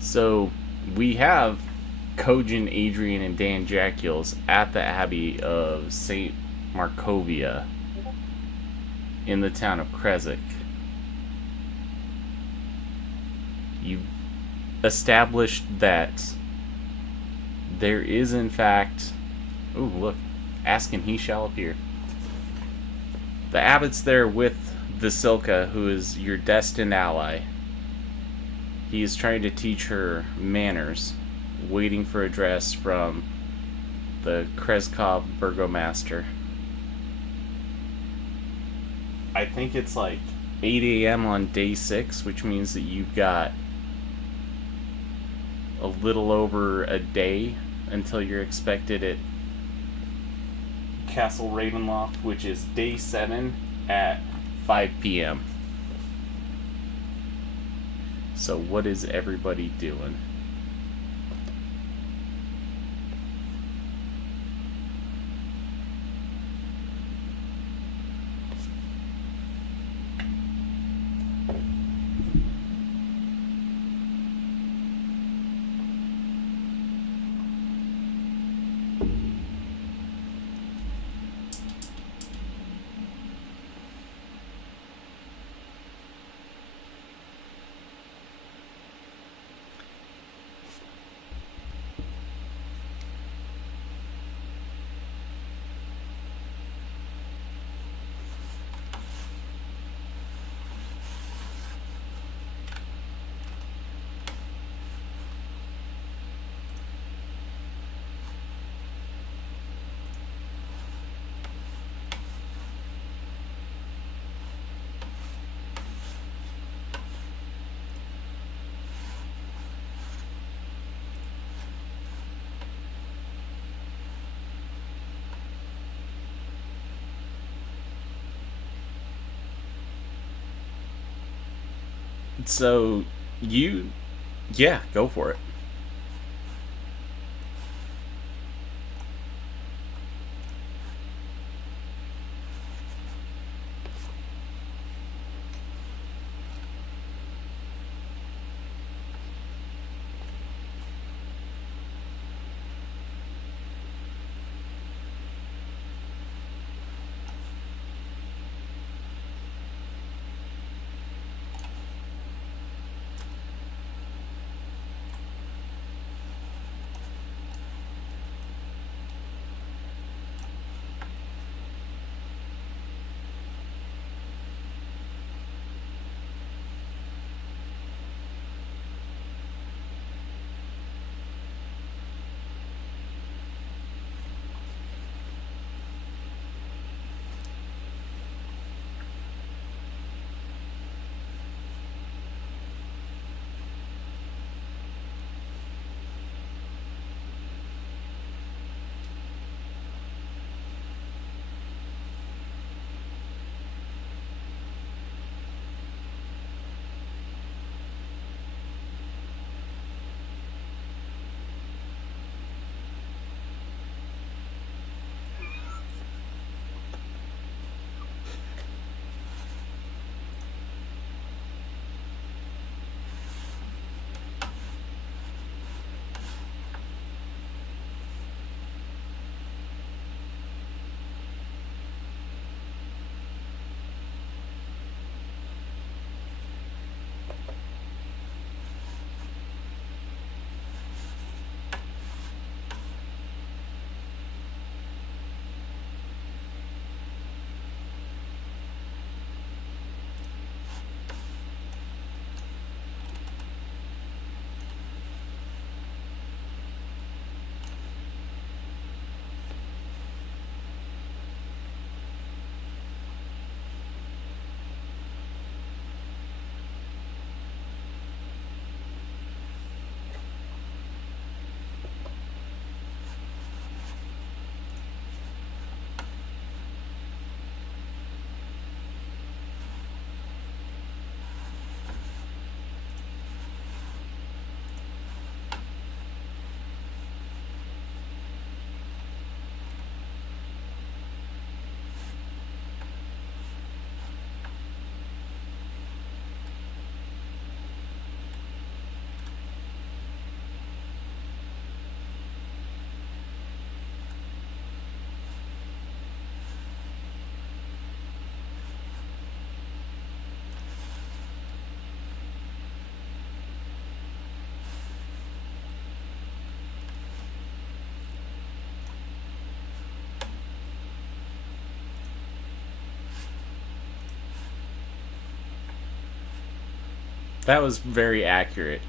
So we have Kojin, Adrian, and Dan Jacules at the Abbey of Saint Markovia in the town of Kresik. You established that there is, in fact. Ooh, look. Ask and he shall appear. The abbot's there with Vasilka, who is your destined ally. He is trying to teach her manners, waiting for address from the Kreskov burgomaster. I think it's like 8 a.m. on day 6, which means that you've got a little over a day until you're expected at Castle Ravenloft, which is day 7 at 5 p.m. So what is everybody doing? So you, yeah, go for it. That was very accurate.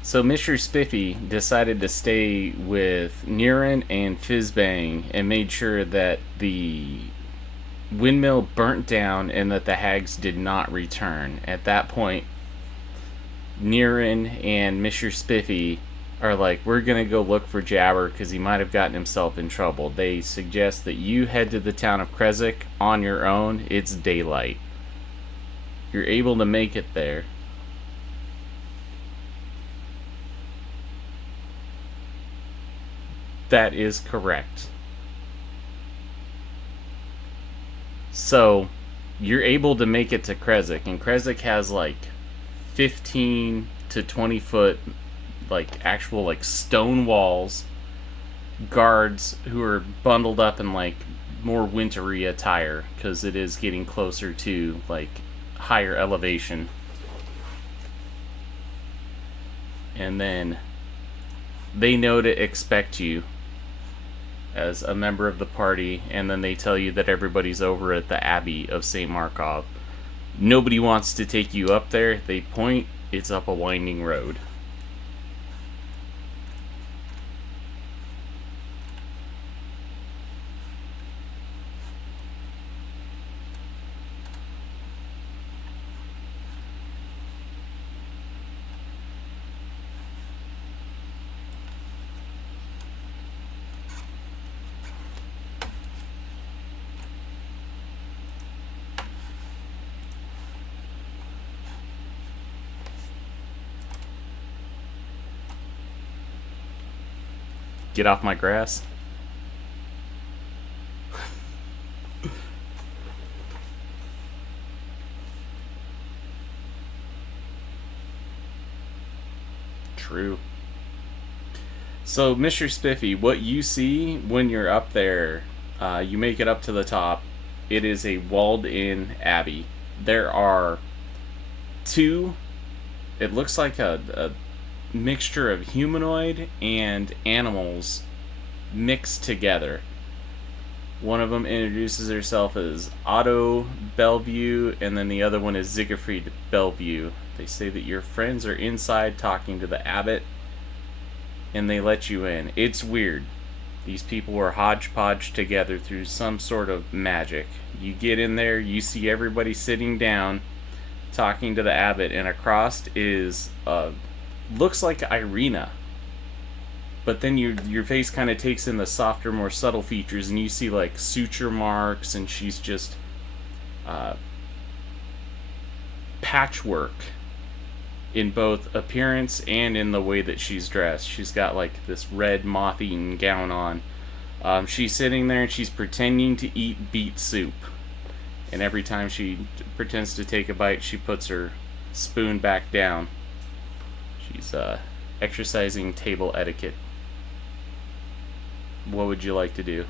So Mr. Spiffy decided to stay with Niran and Fizzbang and made sure that the windmill burnt down and that the hags did not return. At that point, Niran and Mr. Spiffy are like, we're going to go look for Jabber because he might have gotten himself in trouble. They suggest that you head to the town of Krezk on your own. It's daylight. You're able to make it there. That is correct. So, you're able to make it to Krezk, and Krezk has like 15 to 20 foot, like actual like stone walls, guards who are bundled up in like more wintry attire because it is getting closer to like higher elevation. And then they know to expect you as a member of the party, and then they tell you that everybody's over at the Abbey of Saint Markov. Nobody wants to take you up there. They point, it's up a winding road. Get off my grass. True. So, Mr. Spiffy, what you see when you're up there, you make it up to the top. It is a walled-in abbey. There are two. It looks like a mixture of humanoid and animals mixed together. One of them introduces herself as Otto Bellevue, and then the other one is Siegfried Bellevue. They say that your friends are inside talking to the abbot, and they let you in. It's weird. These people were hodgepodge together through some sort of magic. You get in there, you see everybody sitting down, talking to the abbot, and across is looks like Irena, but then your face kind of takes in the softer, more subtle features, and you see like suture marks, and she's just patchwork in both appearance and in the way that she's dressed. She's got like this red moth-eaten gown on. She's sitting there and she's pretending to eat beet soup, and every time she pretends to take a bite, she puts her spoon back down. She's exercising table etiquette. What would you like to do?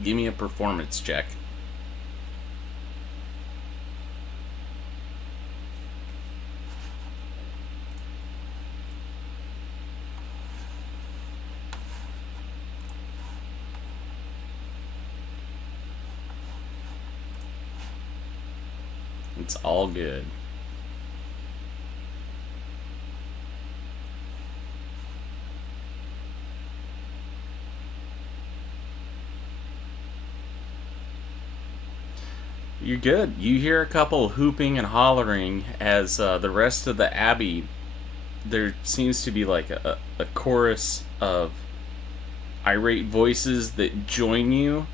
Give me a performance check. It's all good. You're good. You hear a couple hooping and hollering as the rest of the abbey, there seems to be like a chorus of irate voices that join you.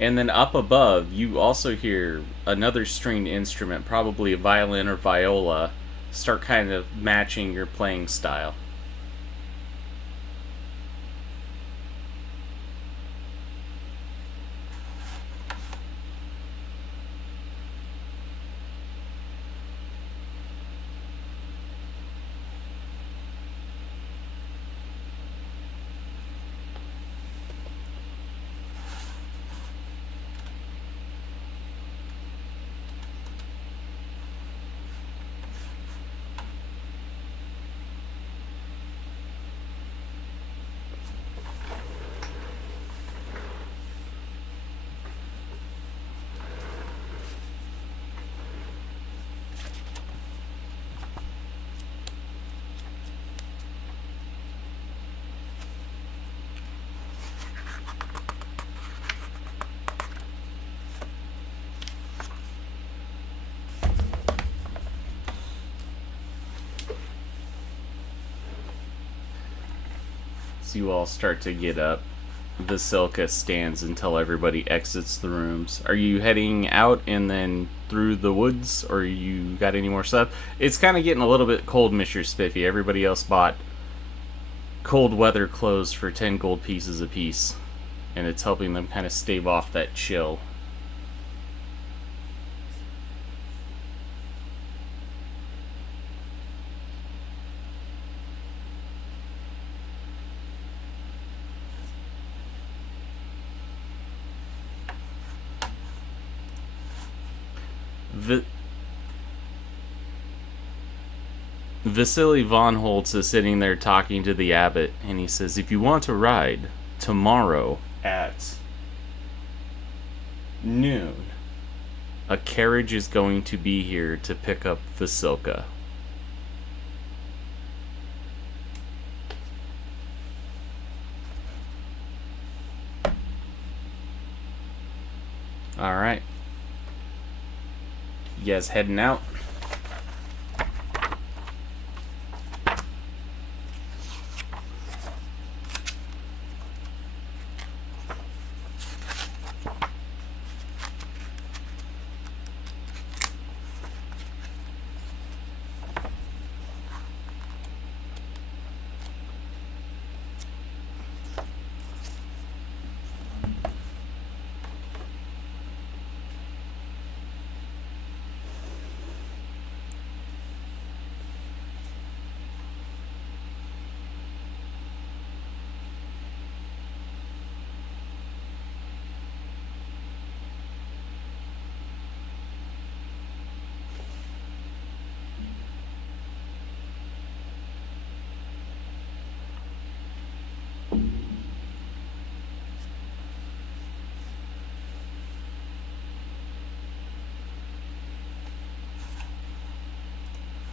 And then up above, you also hear another stringed instrument, probably a violin or viola, start kind of matching your playing style. You all start to get up. Vasilka stands until everybody exits the rooms. Are you heading out and then through the woods, or you got any more stuff? It's kind of getting a little bit cold, Mr. Spiffy. Everybody else bought cold weather clothes for 10 gold pieces apiece, and it's helping them kind of stave off that chill. Vasily von Holtz is sitting there talking to the abbot, and he says, if you want to ride tomorrow at noon, a carriage is going to be here to pick up Vasilka. Alright. You guys heading out?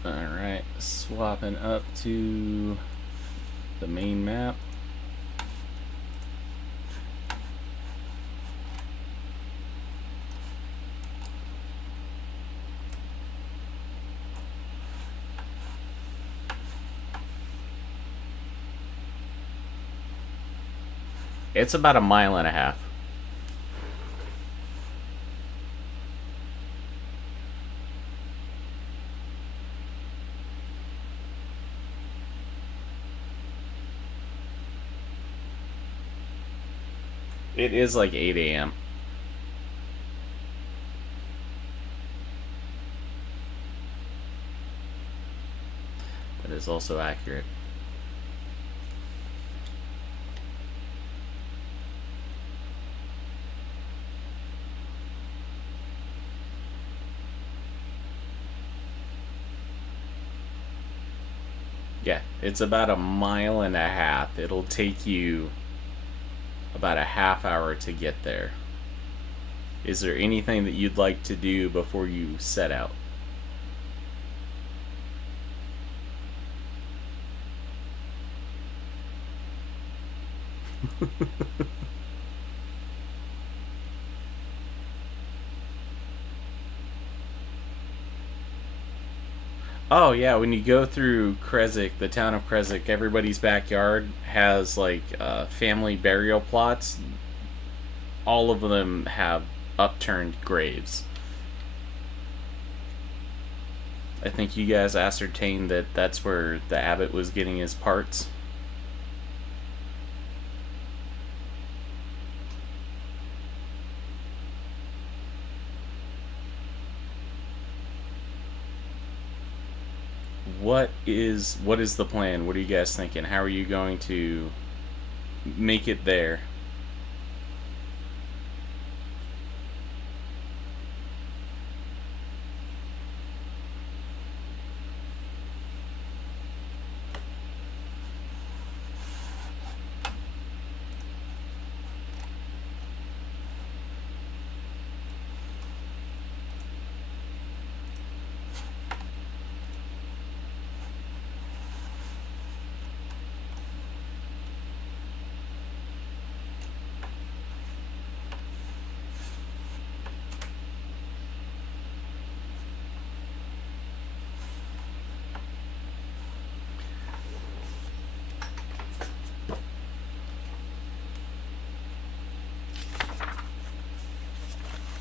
Alright, swapping up to the main map. It's about a mile and a half. It is like 8 a.m. That is also accurate. Yeah, it's about a mile and a half. It'll take you about a half hour to get there. Is there anything that you'd like to do before you set out? Oh yeah, when you go through Kresik, the town of Kresik, everybody's backyard has like family burial plots. All of them have upturned graves. I think you guys ascertained that that's where the abbot was getting his parts. What is the plan? What are you guys thinking? How are you going to make it there?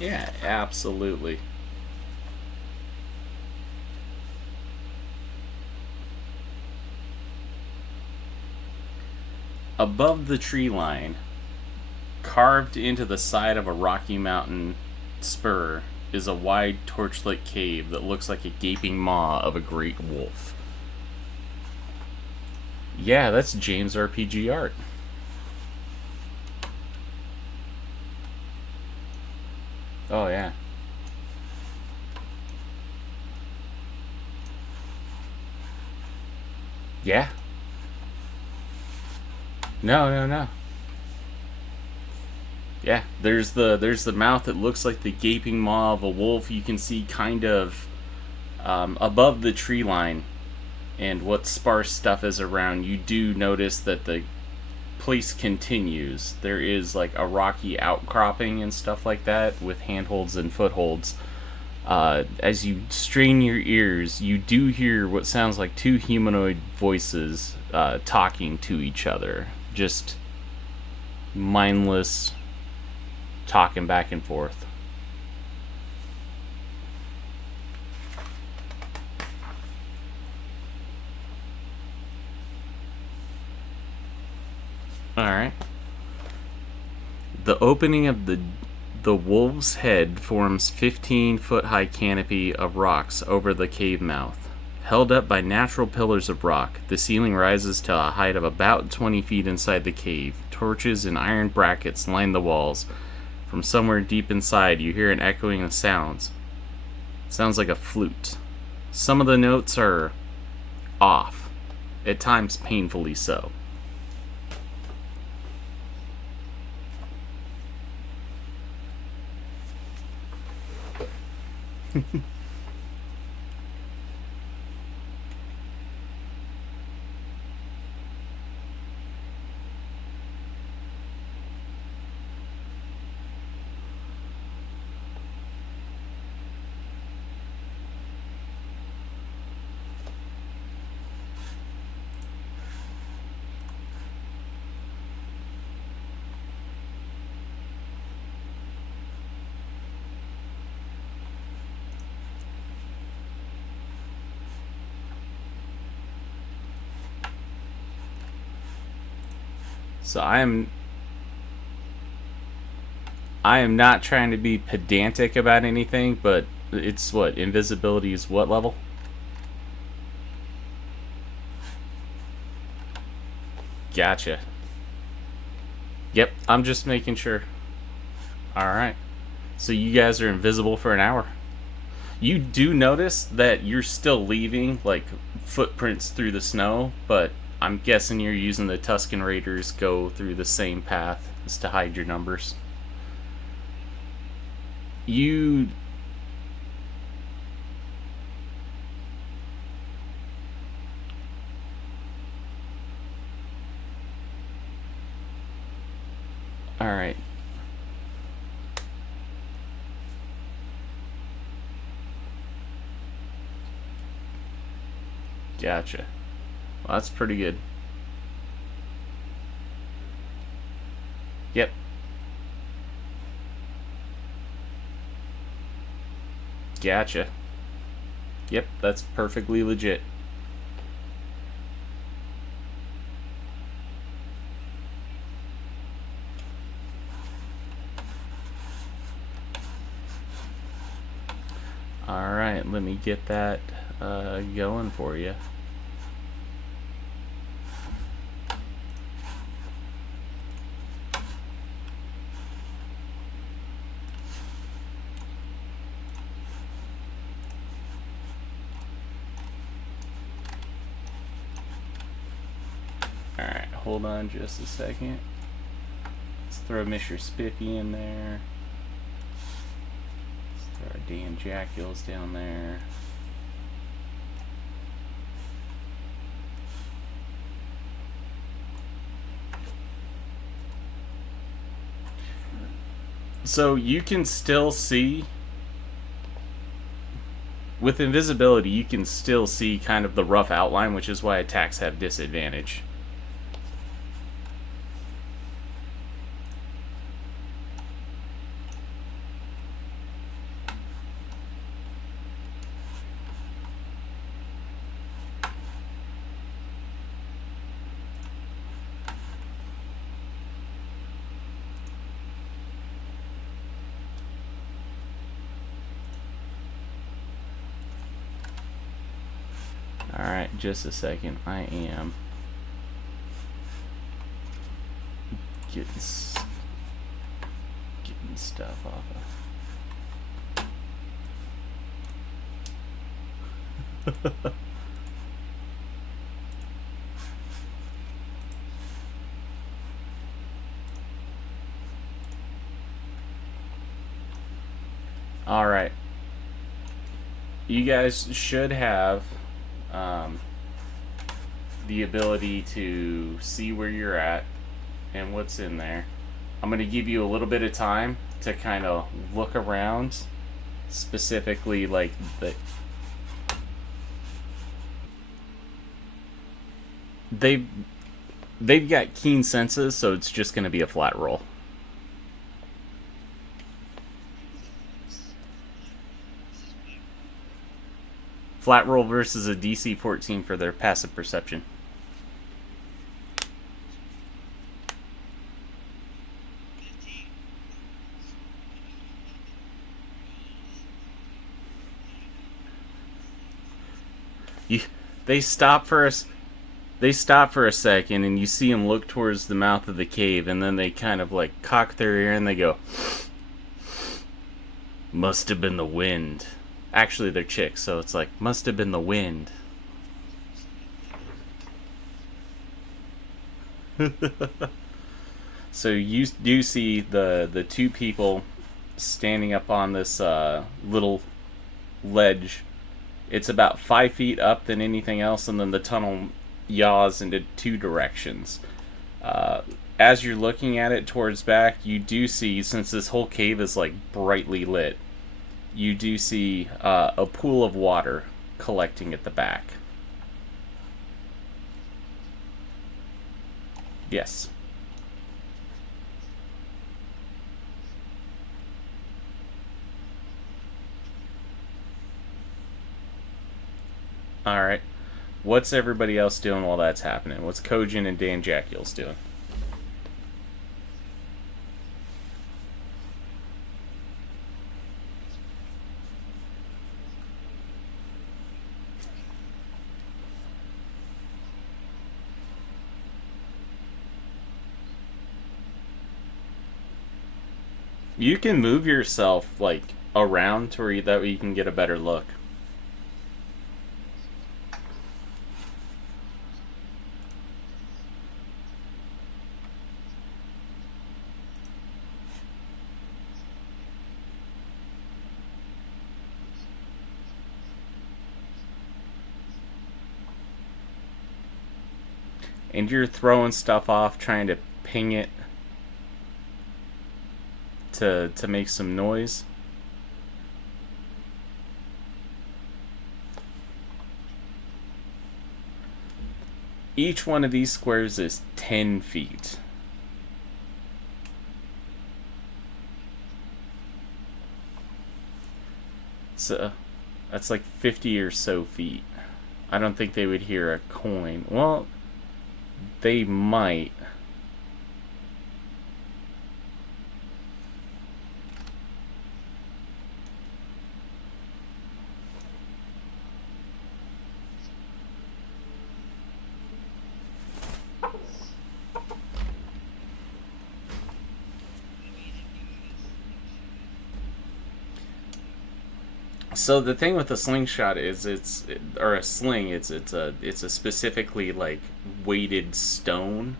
Yeah, absolutely. Above the tree line, carved into the side of a rocky mountain spur, is a wide torchlit cave that looks like a gaping maw of a great wolf. Yeah, that's James RPG art. Oh, yeah. Yeah. No, no, no. Yeah, there's the mouth that looks like the gaping maw of a wolf. You can see kind of above the tree line and what sparse stuff is around. You do notice that the place continues. There is like a rocky outcropping and stuff like that with handholds and footholds. As you strain your ears, you do hear what sounds like two humanoid voices talking to each other. Just mindless talking back and forth. Alright. The opening of the wolf's head forms 15-foot high canopy of rocks over the cave mouth. Held up by natural pillars of rock, the ceiling rises to a height of about 20 feet inside the cave. Torches and iron brackets line the walls. From somewhere deep inside, you hear an echoing of sounds. It sounds like a flute. Some of the notes are off, at times painfully so. So I am not trying to be pedantic about anything, but it's what invisibility is what level? Gotcha. Yep, I'm just making sure. All right. So you guys are invisible for an hour. You do notice that you're still leaving like footprints through the snow, but I'm guessing you're using the Tuscan Raiders go through the same path as to hide your numbers. You all right. Gotcha. Well, that's pretty good. Yep. Gotcha. Yep, that's perfectly legit. Alright, let me get that going for you. Alright, hold on just a second. Let's throw Mr. Spiffy in there. Let's throw our damn Jackules down there. So you can still see, with invisibility, you can still see kind of the rough outline, which is why attacks have disadvantage. Alright, just a second. I am getting stuff off of. Alright. You guys should have the ability to see where you're at and what's in there. I'm going to give you a little bit of time to kind of look around, specifically like they've got keen senses, so it's just going to be a flat roll. Flat roll versus a DC 14 for their passive perception. They stop for a second, and you see them look towards the mouth of the cave, and then they kind of like cock their ear and they go, "Must have been the wind." Actually, they're chicks, so it's like, "Must have been the wind." So you do see the two people standing up on this little ledge. It's about 5 feet up than anything else, and then the tunnel yaws into two directions. As you're looking at it towards back, you do see, since this whole cave is like brightly lit, you do see a pool of water collecting at the back. Yes. Alright. What's everybody else doing while that's happening? What's Kojin and Dan Jackules doing? You can move yourself like around to where that way you can get a better look. And you're throwing stuff off, trying to ping it to make some noise. Each one of these squares is 10 feet. That's like 50 or so feet. I don't think they would hear a coin. Well, they might. So the thing with a slingshot is or a sling, it's a specifically like weighted stone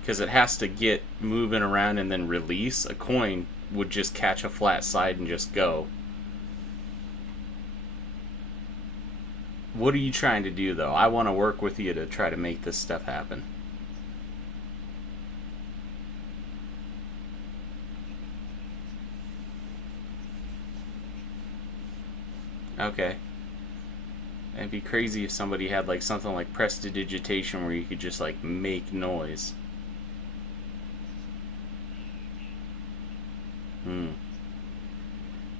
because it has to get moving around and then release. A coin would just catch a flat side and just go. What are you trying to do though? I want to work with you to try to make this stuff happen. Okay. It'd be crazy if somebody had like something like prestidigitation where you could just like make noise.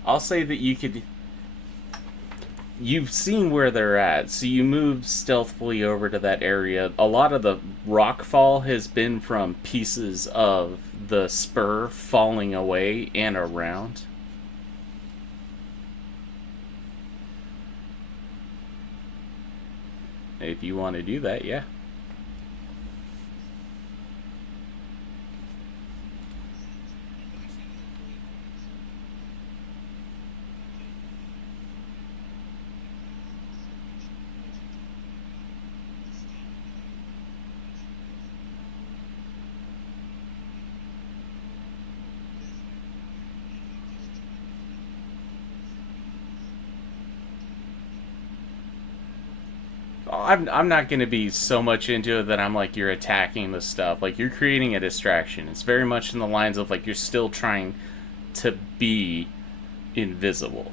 I'll say that you could. You've seen where they're at, so you move stealthily over to that area. A lot of the rockfall has been from pieces of the spur falling away and around. If you want to do that, yeah. I'm not going to be so much into it that I'm like you're attacking the stuff. Like you're creating a distraction. It's very much in the lines of like you're still trying to be invisible.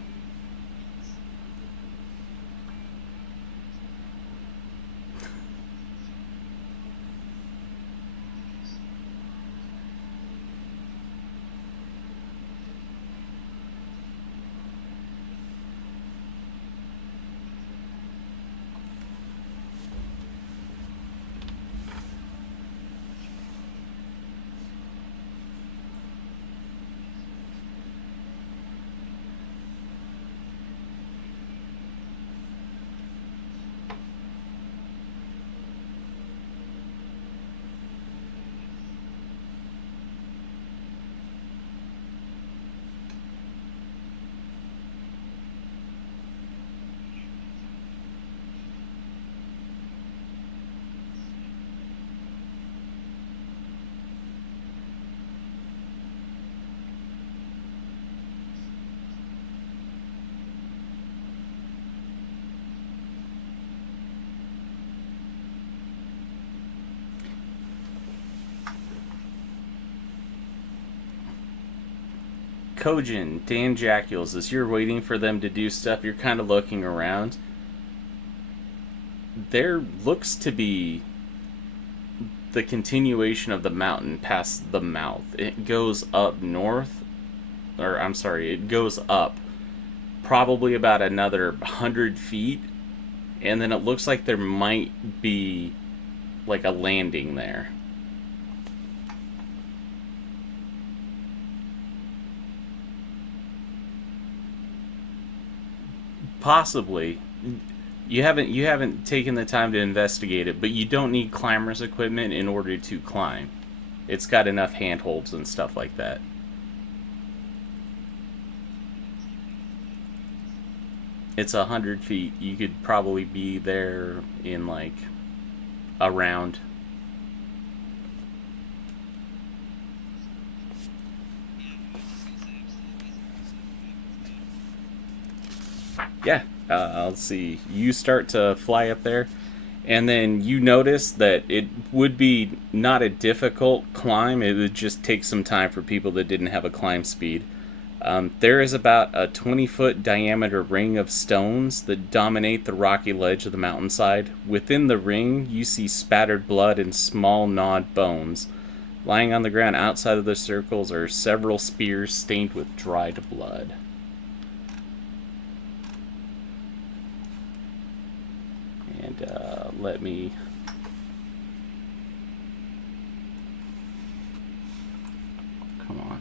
Kojin, Dan Jacules, as you're waiting for them to do stuff, you're kind of looking around. There looks to be the continuation of the mountain past the mouth. It goes up north, or I'm sorry, it goes up probably about another 100 feet, and then it looks like there might be like a landing there. Possibly. You haven't taken the time to investigate it, but you don't need climbers equipment in order to climb. It's got enough handholds and stuff like that. It's 100 feet. You could probably be there in like a round. Yeah. Let's see. You start to fly up there, and then you notice that it would be not a difficult climb. It would just take some time for people that didn't have a climb speed. There is about a 20-foot diameter ring of stones that dominate the rocky ledge of the mountainside. Within the ring, you see spattered blood and small gnawed bones. Lying on the ground outside of the circles are several spears stained with dried blood. And let me... Come on.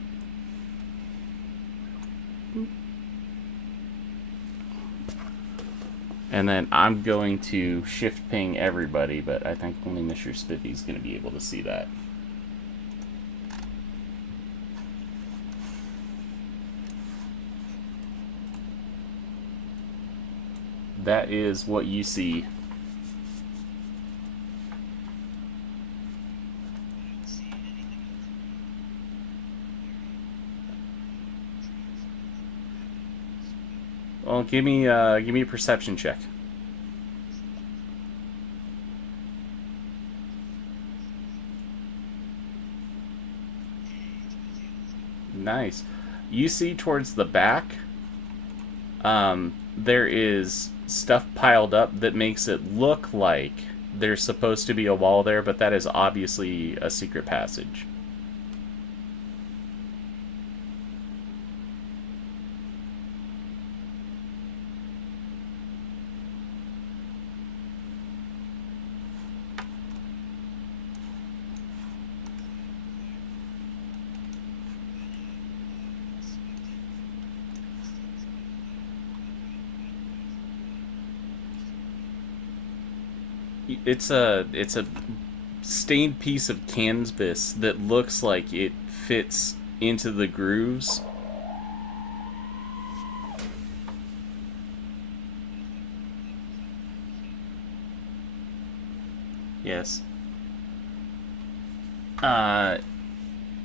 And then I'm going to shift ping everybody, but I think only Mr. Spiffy's going to be able to see that. That is what you see. Well, give me a perception check. Nice. You see towards the back, there is stuff piled up that makes it look like there's supposed to be a wall there, but that is obviously a secret passage. It's a stained piece of canvas that looks like it fits into the grooves. Yes.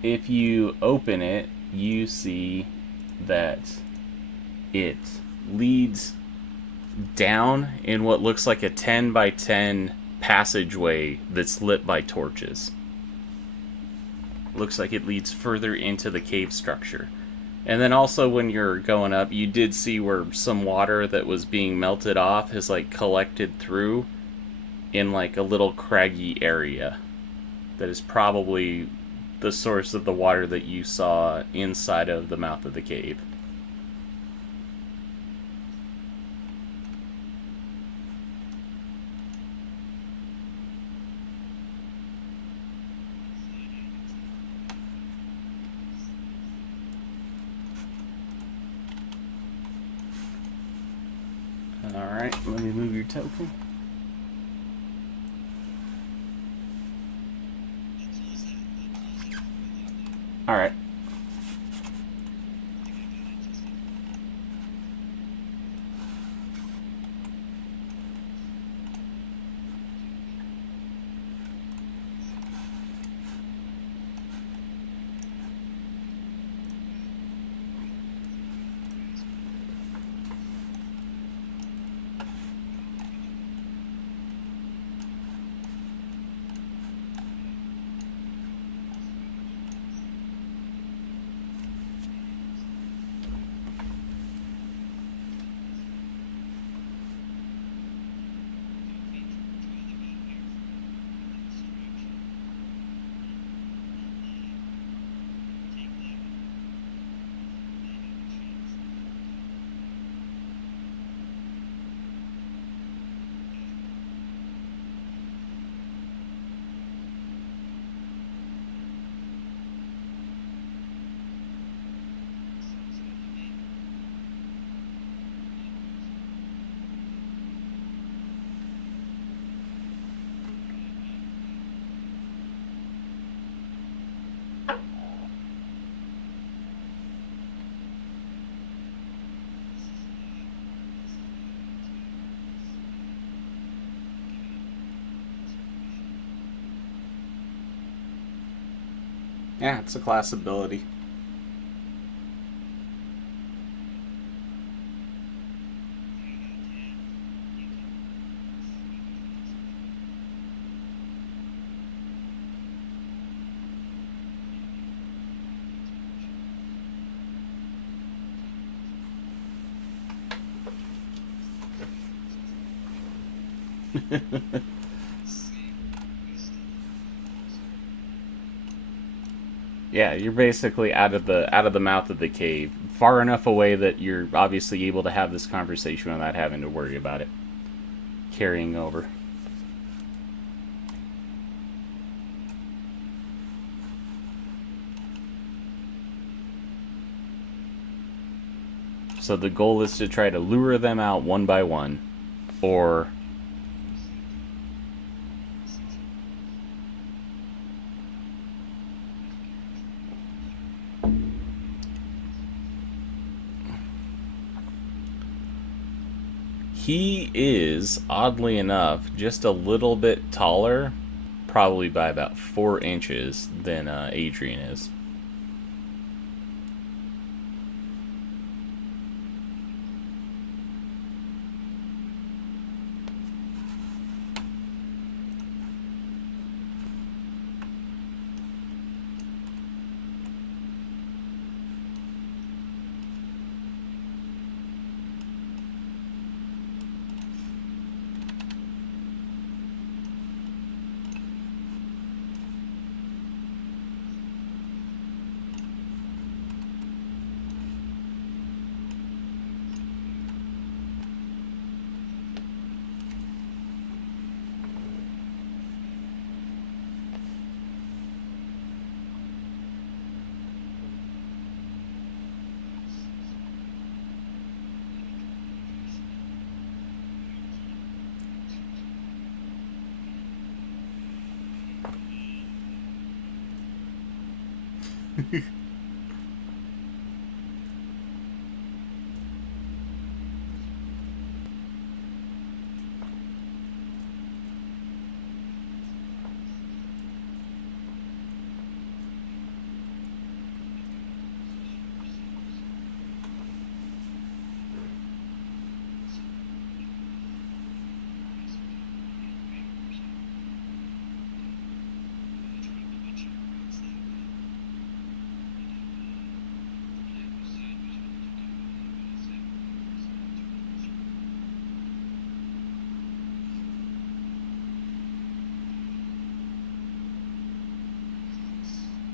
If you open it, you see that it leads down in what looks like a 10 by 10 passageway that's lit by torches. Looks like it leads further into the cave structure. And then also when you're going up, you did see where some water that was being melted off has like collected through in like a little craggy area. That is probably the source of the water that you saw inside of the mouth of the cave. Alright, let me move your token. Alright. Yeah, it's a class ability. Yeah, you're basically out of the mouth of the cave, far enough away that you're obviously able to have this conversation without having to worry about it. carrying over. So the goal is to try to lure them out one by one, or he is, oddly enough, just a little bit taller, probably by about 4 inches, than Adrian is.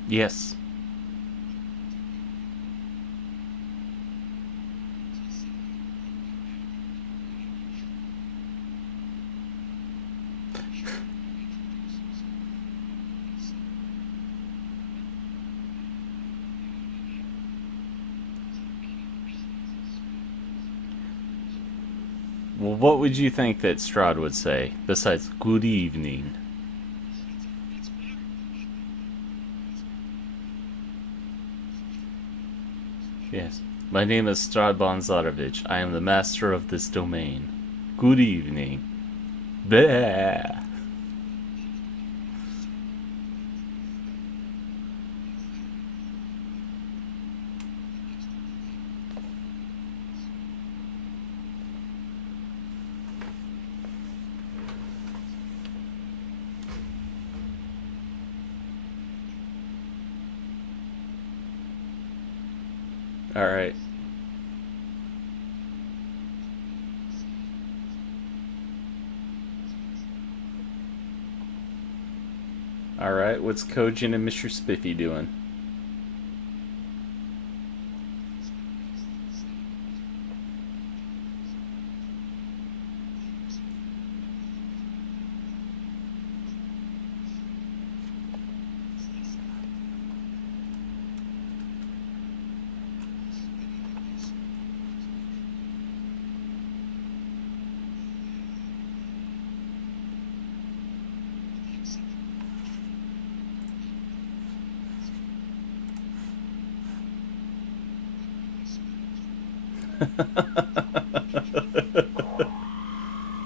Yes. Well, what would you think that Strahd would say, besides good evening? Yes. My name is Strahd Bonzarovich. I am the master of this domain. Good evening. Bah. Alright. Alright, what's Kojin and Mr. Spiffy doing?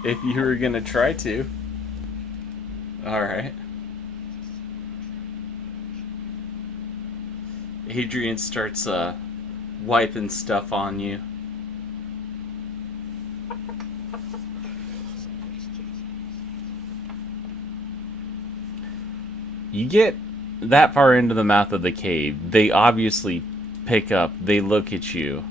If you were gonna try to. Alright. Adrian starts wiping stuff on you. You get that far into the mouth of the cave. They obviously pick up, they look at you.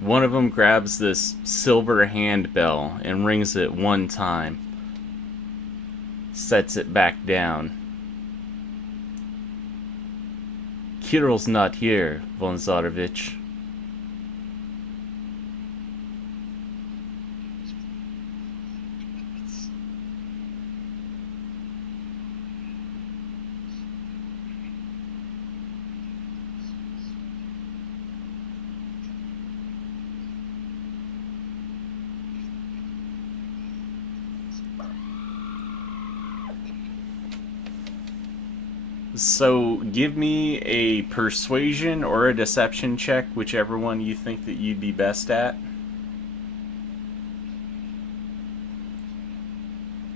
One of them grabs this silver handbell and rings it one time. Sets it back down. Kirill's not here, von Zarovich. So give me a persuasion or a deception check, whichever one you think that you'd be best at.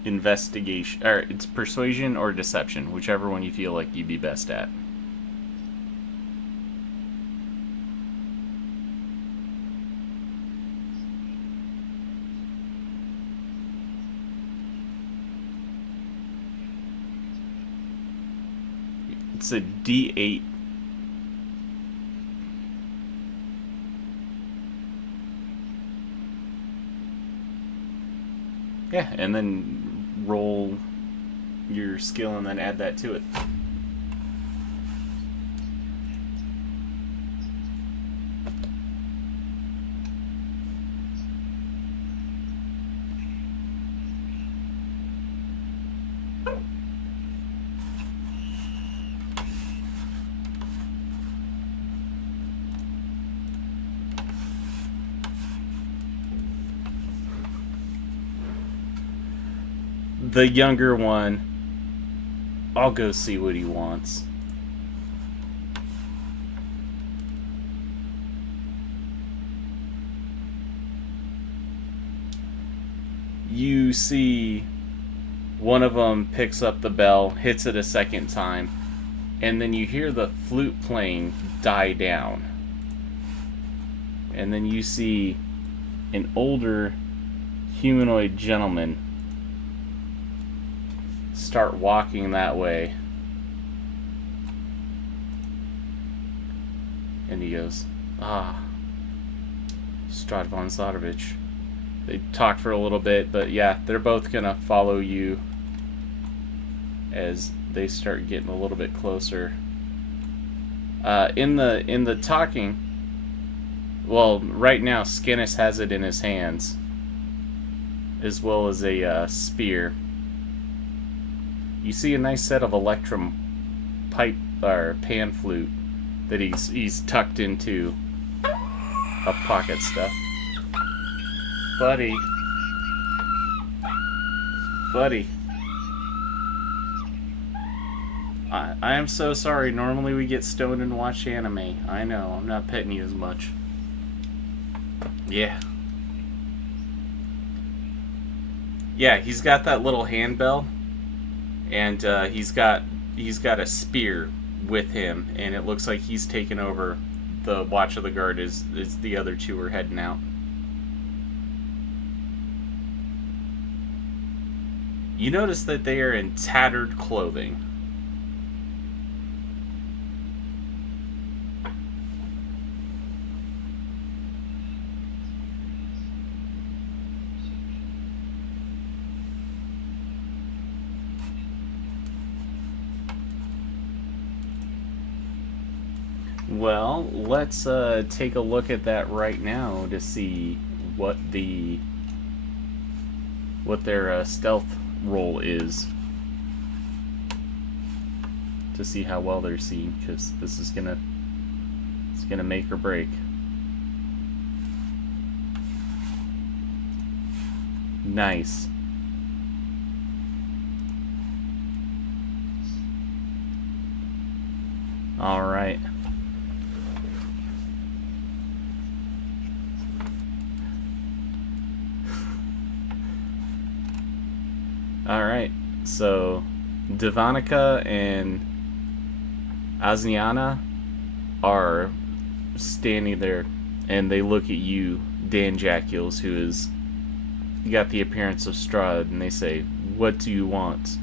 Investigation, or it's persuasion or deception, whichever one you feel like you'd be best at. It's a D8. Yeah, and then roll your skill and then add that to it. The younger one, I'll go see what he wants. You see one of them picks up the bell, hits it a second time, and then you hear the flute playing die down. And then you see an older humanoid gentleman start walking that way. And he goes, Strahd von Zodovich. They talk for a little bit, but yeah, they're both gonna follow you as they start getting a little bit closer. In the talking, well, right now Skinnis has it in his hands, as well as a spear. You see a nice set of electrum pipe or pan flute that he's tucked into a pocket stuff. Buddy. I am so sorry. Normally we get stoned and watch anime. I know. I'm not petting you as much. Yeah. Yeah, he's got that little handbell. And he's got a spear with him, and it looks like he's taken over the watch of the guard as the other two are heading out. You notice that they are in tattered clothing. Well, let's take a look at that right now to see what their stealth roll is, to see how well they're seen, because this is gonna make or break. Nice. All right. Alright, so Devanica and Asniana are standing there, and they look at you, Dan Jacules, who is got the appearance of Strahd, and they say, "What do you want?"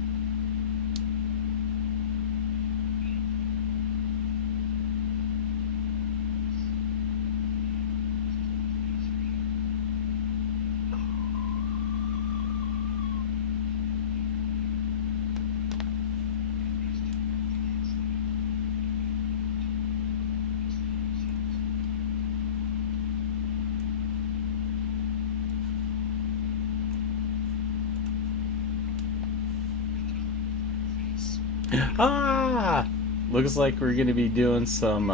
Ah! Looks like we're going to be doing some,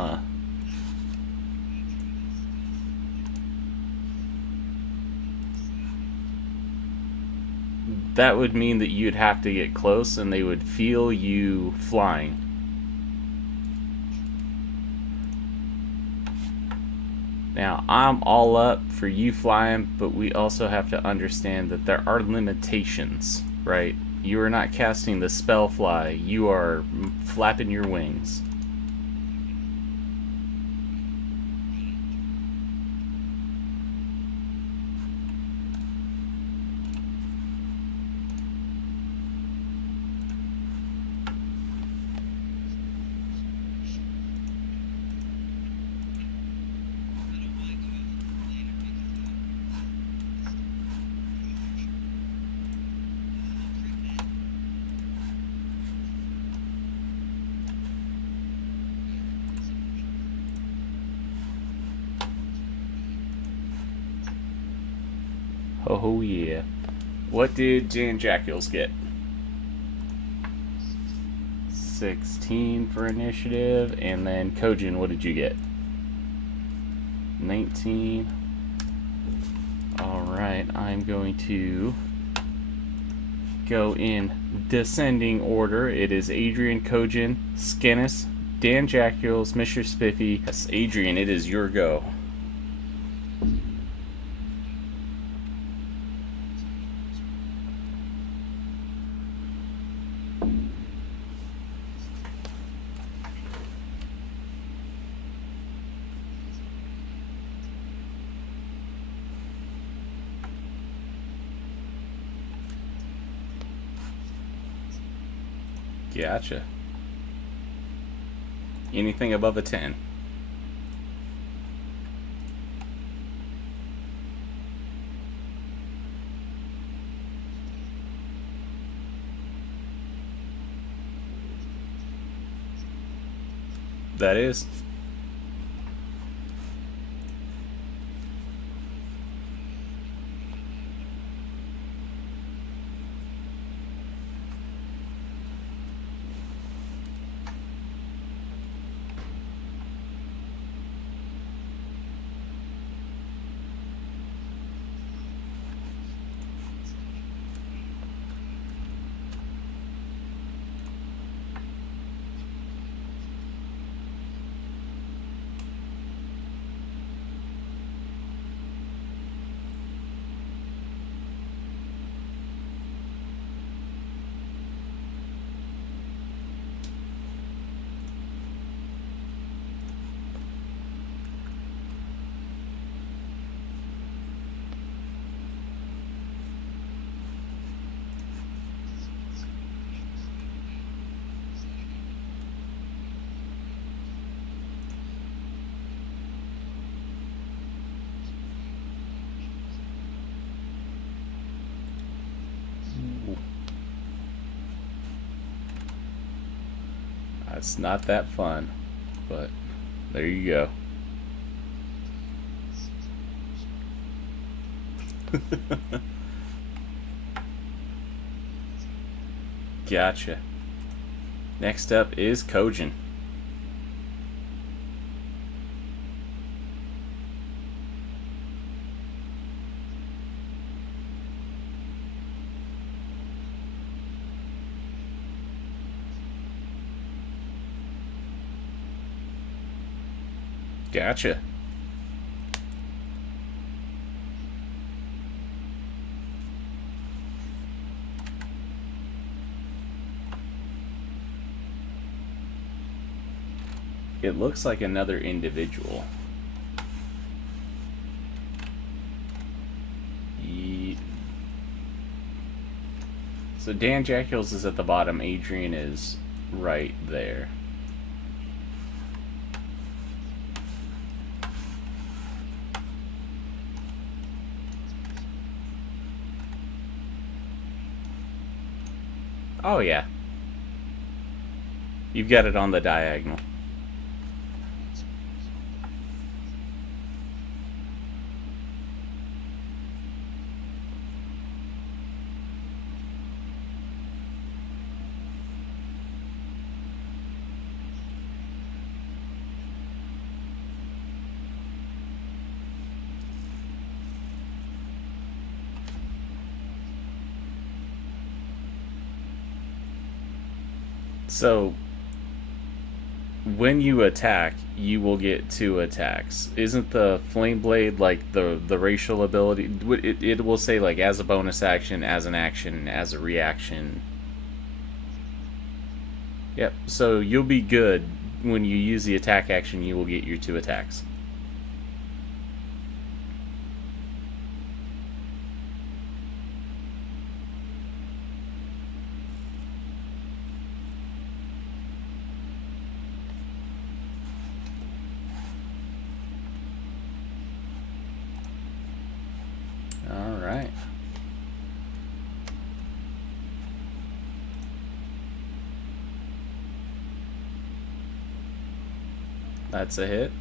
that would mean that you'd have to get close and they would feel you flying. Now, I'm all up for you flying, but we also have to understand that there are limitations, right? You are not casting the spell fly, you are flapping your wings. Oh yeah. What did Jan Jackules get? 16 for initiative. And then Kojin, what did you get? 19. Alright, I'm going to go in descending order. It is Adrian, Kojin, Skinnis, Dan Jackules, Mr. Spiffy. Yes, Adrian, it is your go. Gotcha. Anything above a 10? That is. That's not that fun, but there you go. Gotcha. Next up is Kojin. Gotcha. It looks like another individual. So Dan Jackules is at the bottom. Adrian is right there. Oh yeah. You've got it on the diagonal. So, when you attack, you will get 2 attacks. Isn't the flame blade like the racial ability? It will say like as a bonus action, as an action, as a reaction. Yep. So you'll be good when you use the attack action. You will get your 2 attacks. Alright. That's a hit.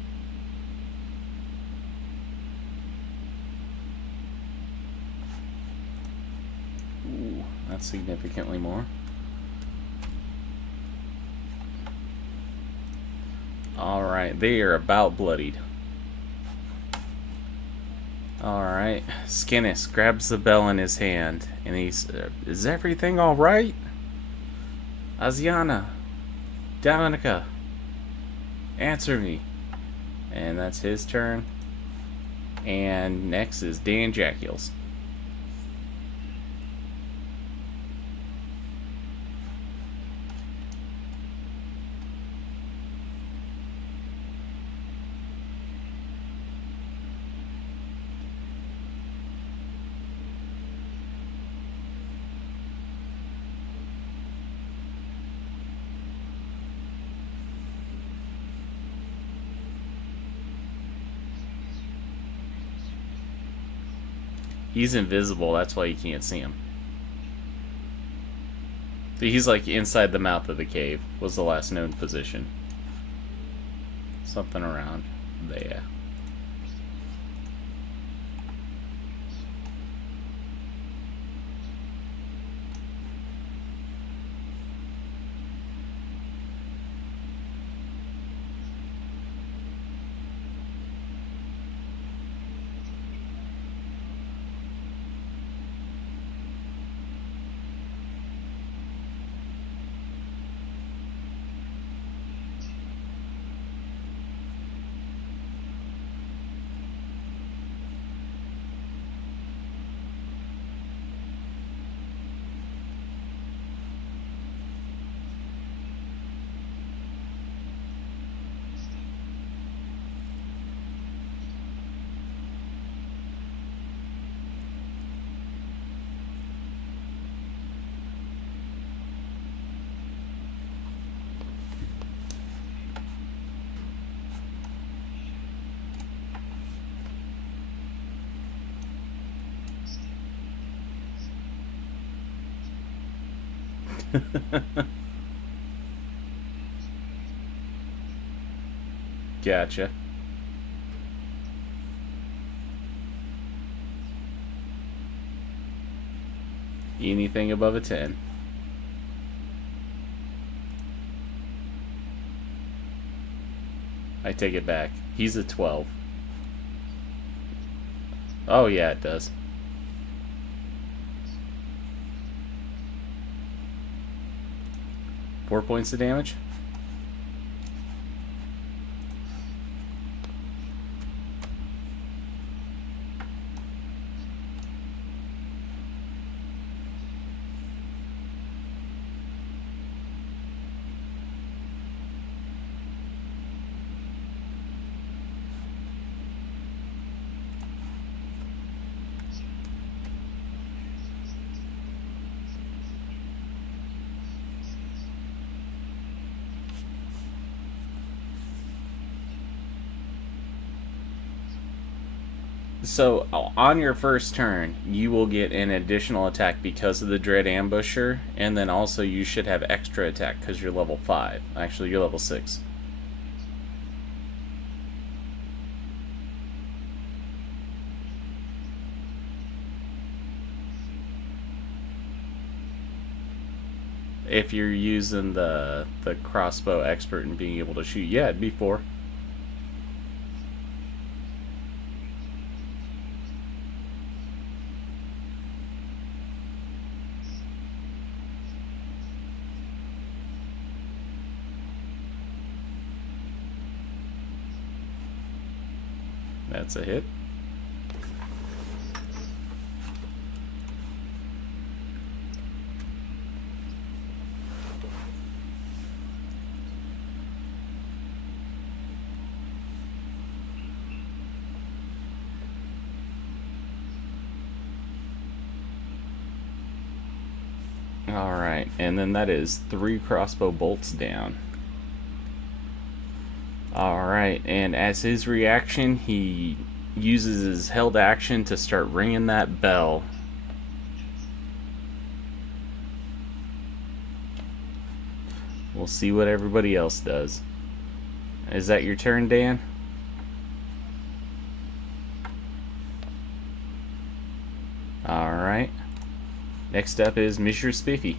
Ooh, that's significantly more. Alright, they are about bloodied. Alright, Skinnis grabs the bell in his hand, and he's, is everything alright? Asiana, Dominica, answer me. And that's his turn. And next is Dan Jackiels. He's invisible, that's why you can't see him. He's like inside the mouth of the cave, was the last known position. Something around there. Gotcha. Anything above a 10. I take it back. He's a 12. Oh yeah, it does. Four points of damage. So, on your first turn, you will get an additional attack because of the Dread Ambusher, and then also you should have extra attack because you're level 5. Actually, you're level 6. If you're using the crossbow expert and being able to shoot, yeah, it'd be 4. That's a hit. Alright, and then that is 3 crossbow bolts down. Alright, and as his reaction, he uses his held action to start ringing that bell. We'll see what everybody else does. Is that your turn, Dan? Alright. Next up is Mr. Spiffy.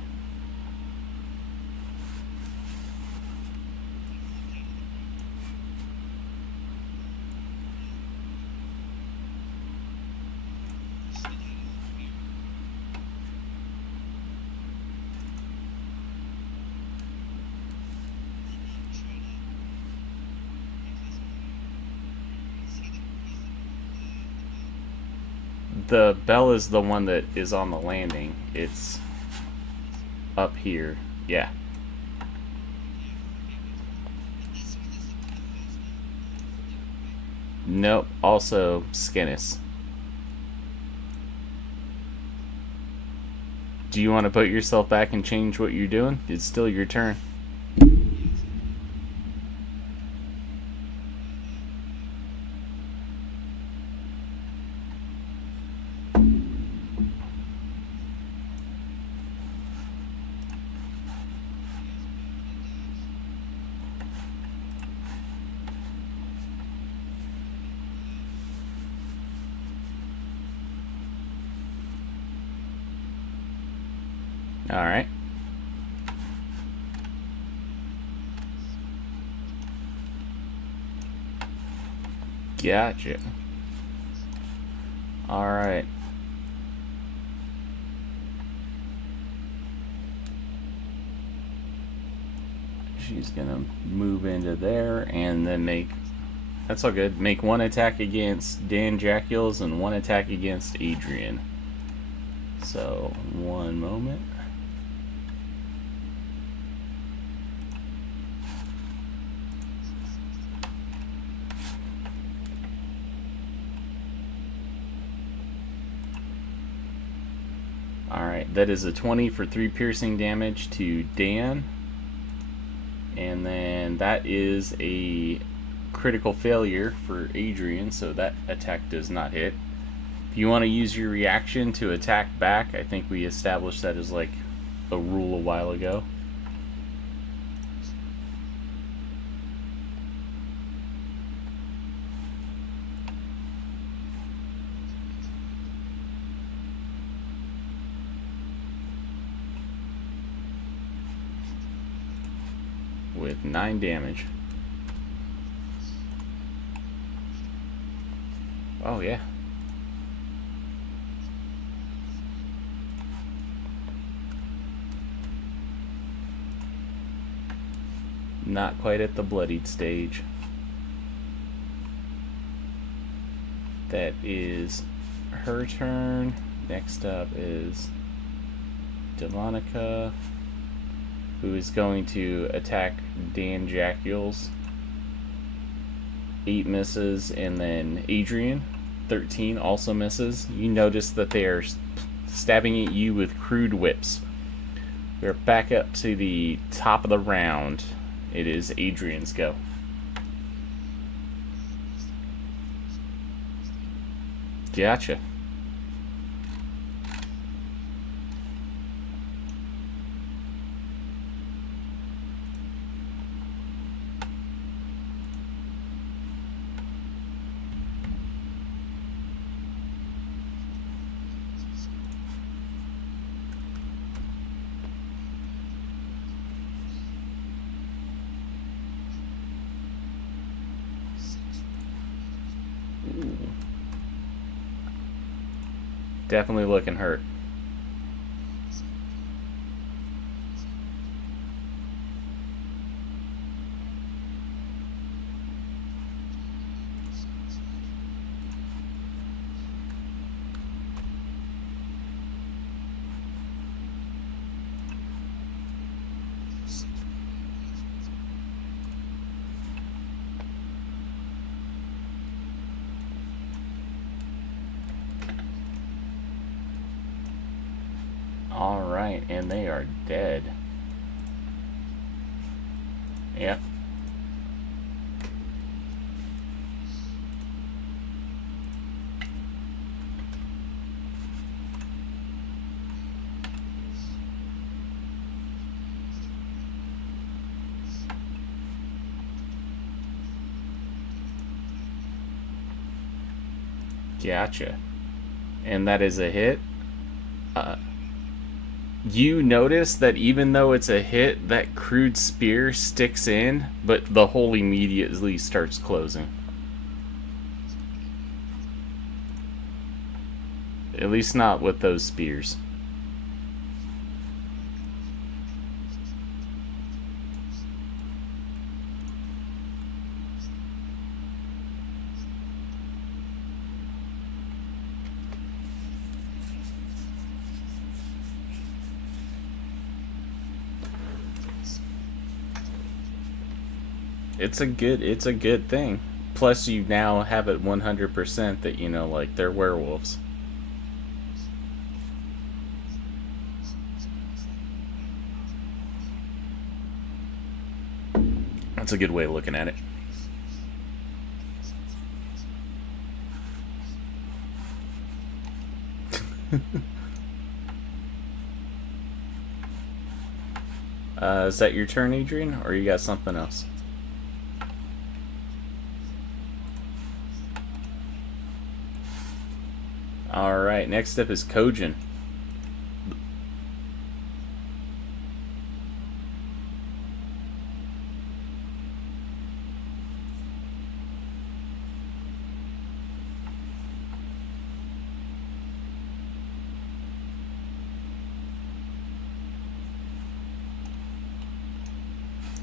The bell is the one that is on the landing. It's up here. Yeah. Nope. Also Skinnis. Do you want to put yourself back and change what you're doing? It's still your turn. Alright. Gotcha. Alright. She's gonna move into there and then make... That's all good. Make 1 attack against Dan Jacules and 1 attack against Adrian. So, 1 moment. Alright, that is a 20 for 3 piercing damage to Dan. And then that is a critical failure for Adrian, so that attack does not hit. If you want to use your reaction to attack back, I think we established that as like a rule a while ago. With 9 damage. Oh yeah. Not quite at the bloodied stage. That is her turn. Next up is Demonica, who is going to attack Dan Jacules. 8 misses, and then Adrian, 13, also misses. You notice that they are stabbing at you with crude whips. We're back up to the top of the round. It is Adrian's go. Gotcha. Ooh. Definitely looking hurt. Alright, and they are dead. Yep. Gotcha. And that is a hit. You notice that even though it's a hit, that crude spear sticks in, but the hole immediately starts closing. At least not with those spears. It's a good thing. Plus, you now have it 100% that, you know, like, they're werewolves. That's a good way of looking at it. Is that your turn, Adrian, or you got something else? Alright, next up is Kojin.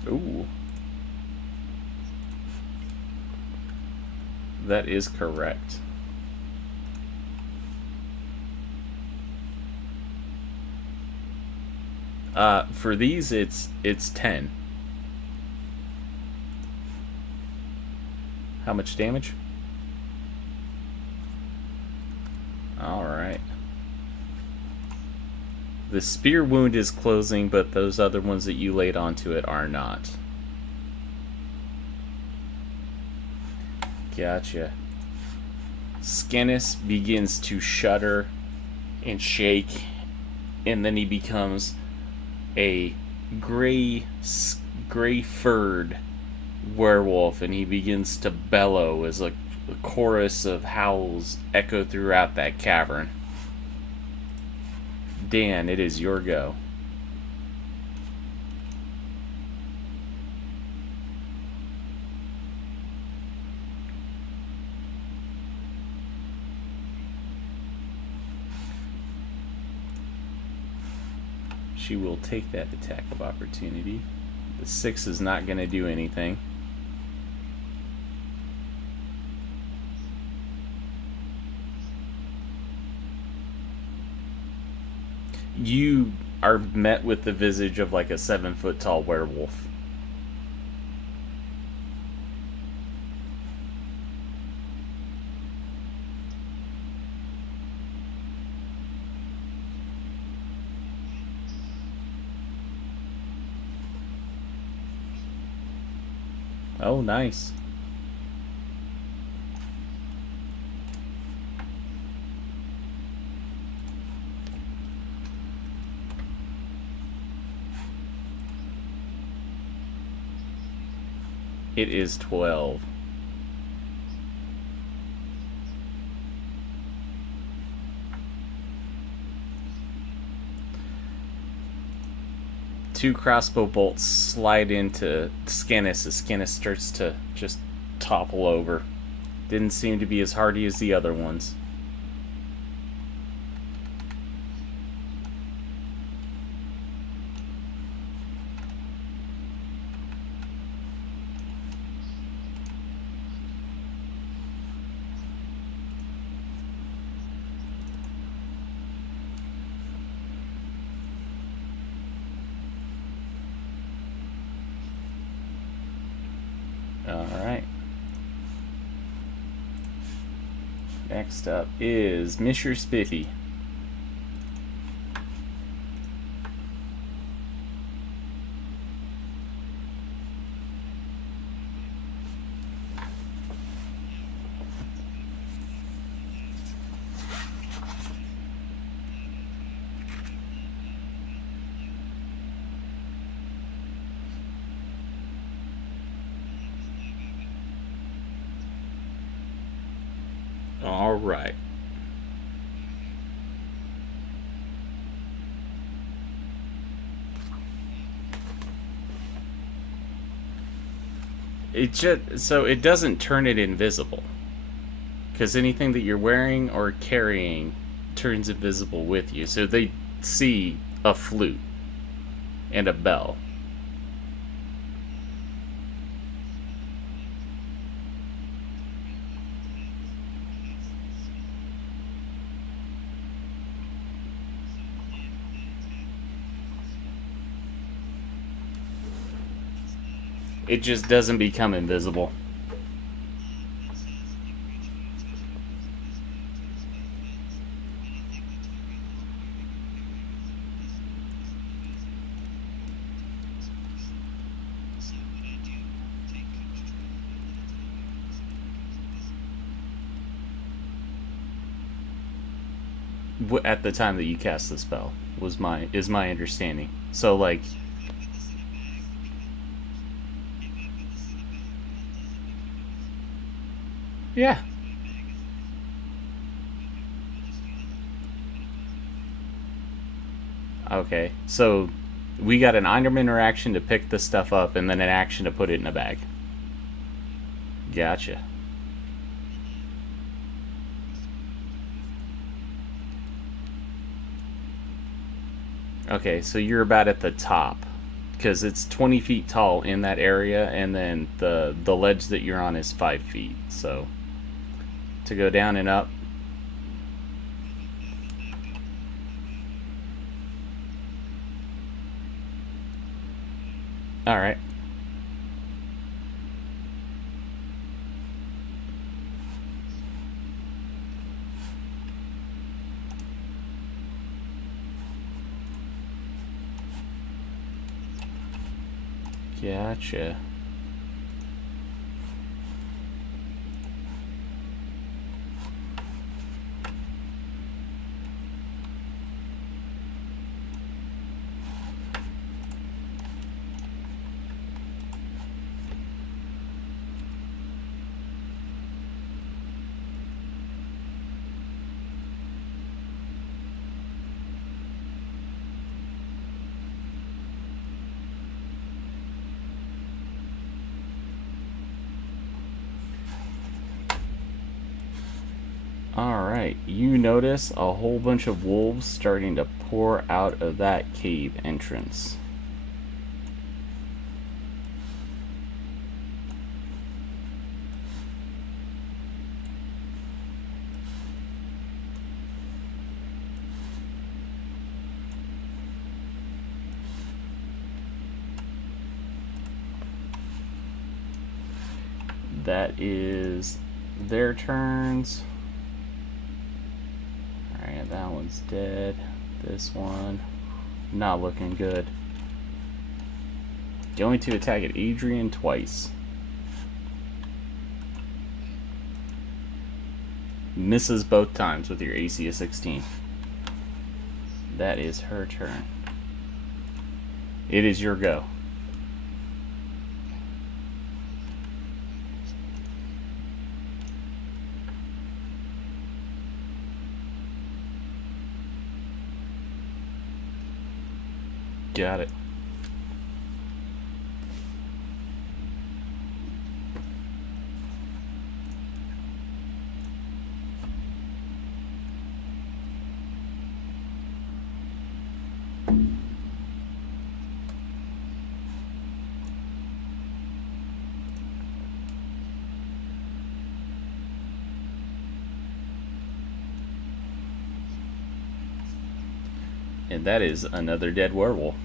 Ooh. That is correct. For these, it's 10. How much damage? Alright. The spear wound is closing, but those other ones that you laid onto it are not. Gotcha. Skenis begins to shudder and shake, and then he becomes a gray-furred werewolf, and he begins to bellow as a chorus of howls echo throughout that cavern. Dan, it is your go. She will take that attack of opportunity. The 6 is not going to do anything. You are met with the visage of like a 7-foot-tall werewolf. Oh, nice. It is 12. Two crossbow bolts slide into Skenis as Skenis starts to just topple over. Didn't seem to be as hardy as the other ones. Alright. Next up is Mr. Spiffy. All right. It doesn't turn it invisible, because anything that you're wearing or carrying turns invisible with you. So they see a flute and a bell. It just doesn't become invisible. At the time that you cast the spell is my understanding. So like, yeah. Okay. So we got an item interaction to pick the stuff up and then an action to put it in a bag. Gotcha. Okay, so you're about at the top because it's 20 feet tall in that area, and then the ledge that you're on is 5 feet. So to go down and up. All right. Gotcha. Alright, you notice a whole bunch of wolves starting to pour out of that cave entrance. That is their turns. Alright, that one's dead. This one, not looking good. Going to attack at Adrian twice. Misses both times with your AC of 16. That is her turn. It is your go. Got it. And that is another dead werewolf.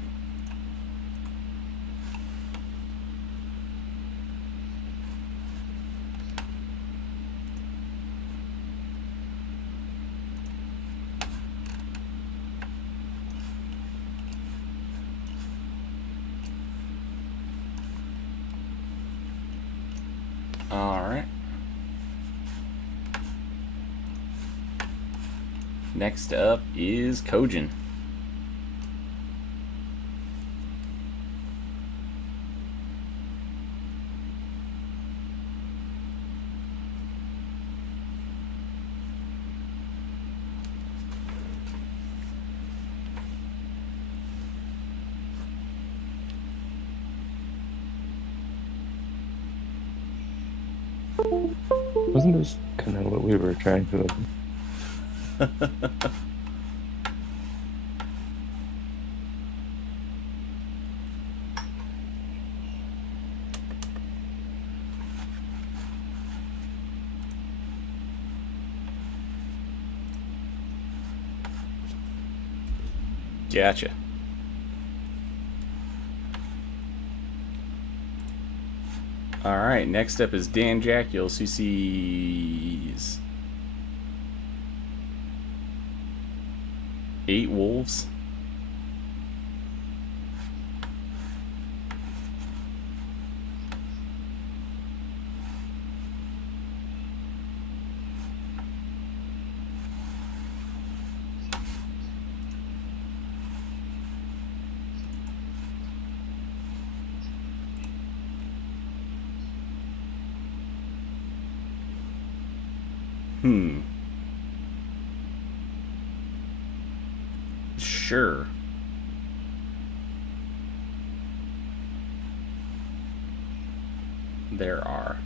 Alright. Next up is Kojin. Wasn't this kind of what we were trying to open? Gotcha. Alright, next up is Dan Jackules, who sees 8 wolves. Sure. There are.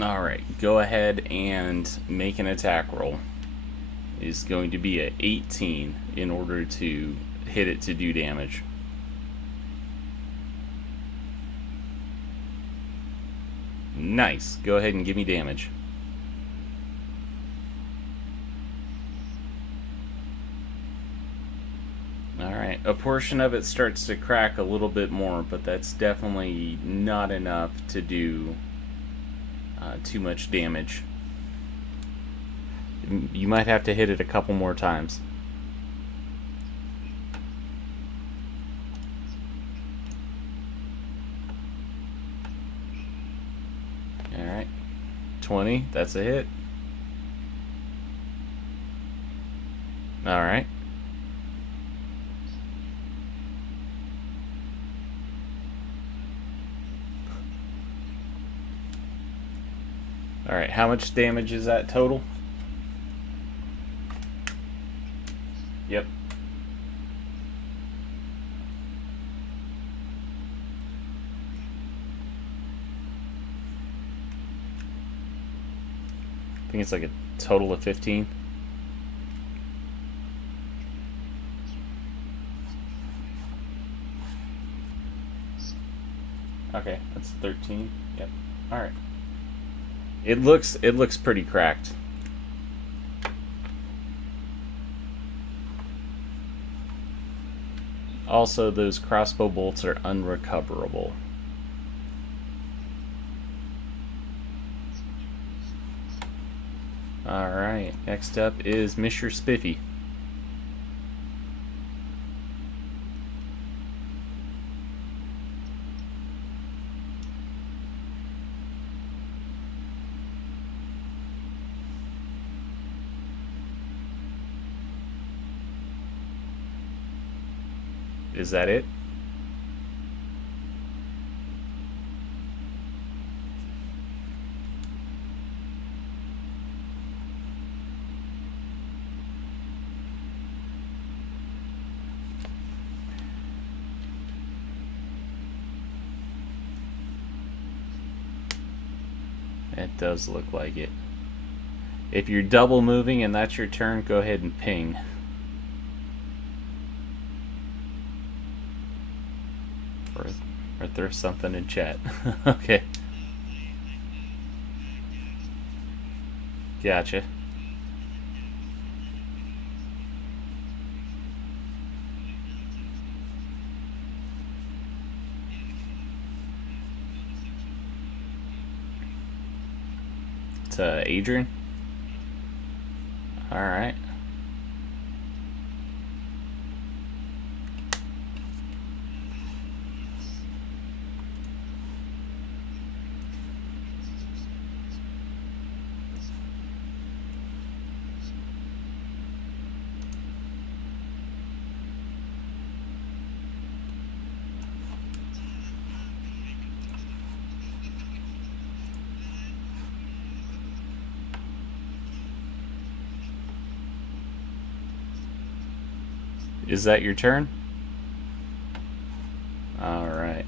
Alright, go ahead and make an attack roll. It's going to be a 18 in order to hit it to do damage. Nice. Go ahead and give me damage. Alright, a portion of it starts to crack a little bit more, but that's definitely not enough to do too much damage. You might have to hit it a couple more times. Alright, 20, that's a hit. Alright. Alright, how much damage is that total? Yep. I think it's like a total of 15. Okay, that's 13. Yep. Alright. It looks pretty cracked. Also, those crossbow bolts are unrecoverable. Alright, next up is Mr. Spiffy. Is that it? It does look like it. If you're double moving and that's your turn, go ahead and ping. Or throw something in chat. Okay. Gotcha. It's Adrian. Alright. Is that your turn? Alright.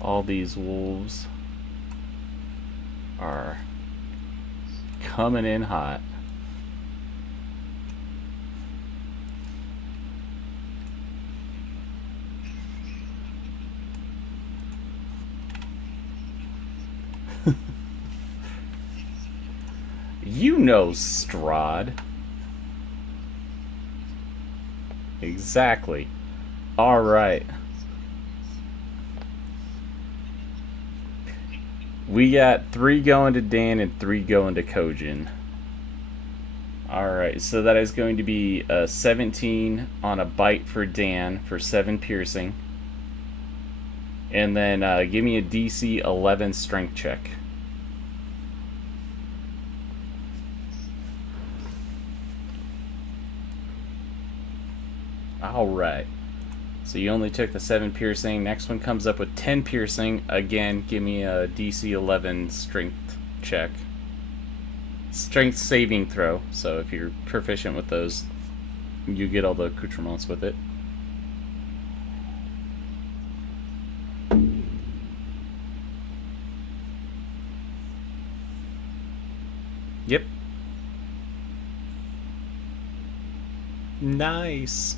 All these wolves are coming in hot. You know Strahd. Exactly. Alright. We got 3 going to Dan and 3 going to Kojin. Alright, so that is going to be a 17 on a bite for Dan for 7 piercing. And then give me a DC 11 strength check. Alright. So you only took the 7 piercing. Next one comes up with 10 piercing. Again, give me a DC 11 strength check. Strength saving throw. So if you're proficient with those, you get all the accoutrements with it. Yep. Nice.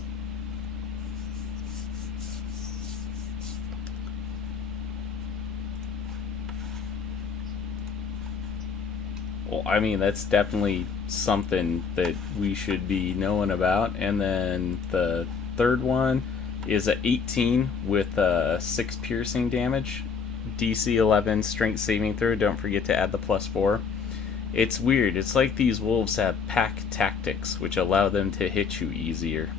Well, I mean, that's definitely something that we should be knowing about. And then the third one is a 18 with 6 piercing damage. DC 11 strength saving throw. Don't forget to add the +4. It's weird. It's like these wolves have pack tactics, which allow them to hit you easier.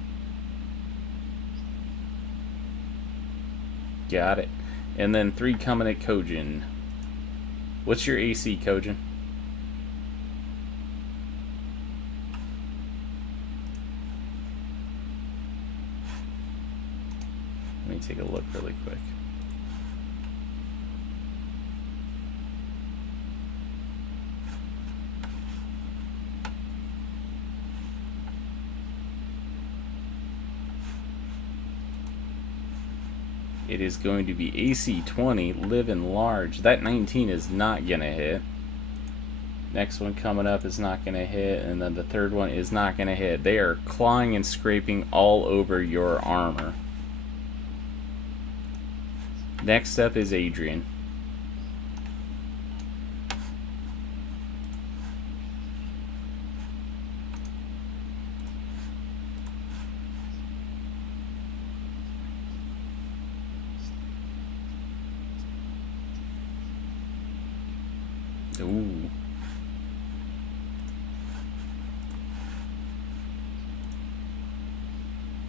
Got it. And then 3 coming at Kojin. What's your AC, Kojin? Let me take a look really quick. It is going to be AC 20, living large. That 19 is not going to hit. Next one coming up is not going to hit, and then the third one is not going to hit. They are clawing and scraping all over your armor. Next up is Adrian. Ooh.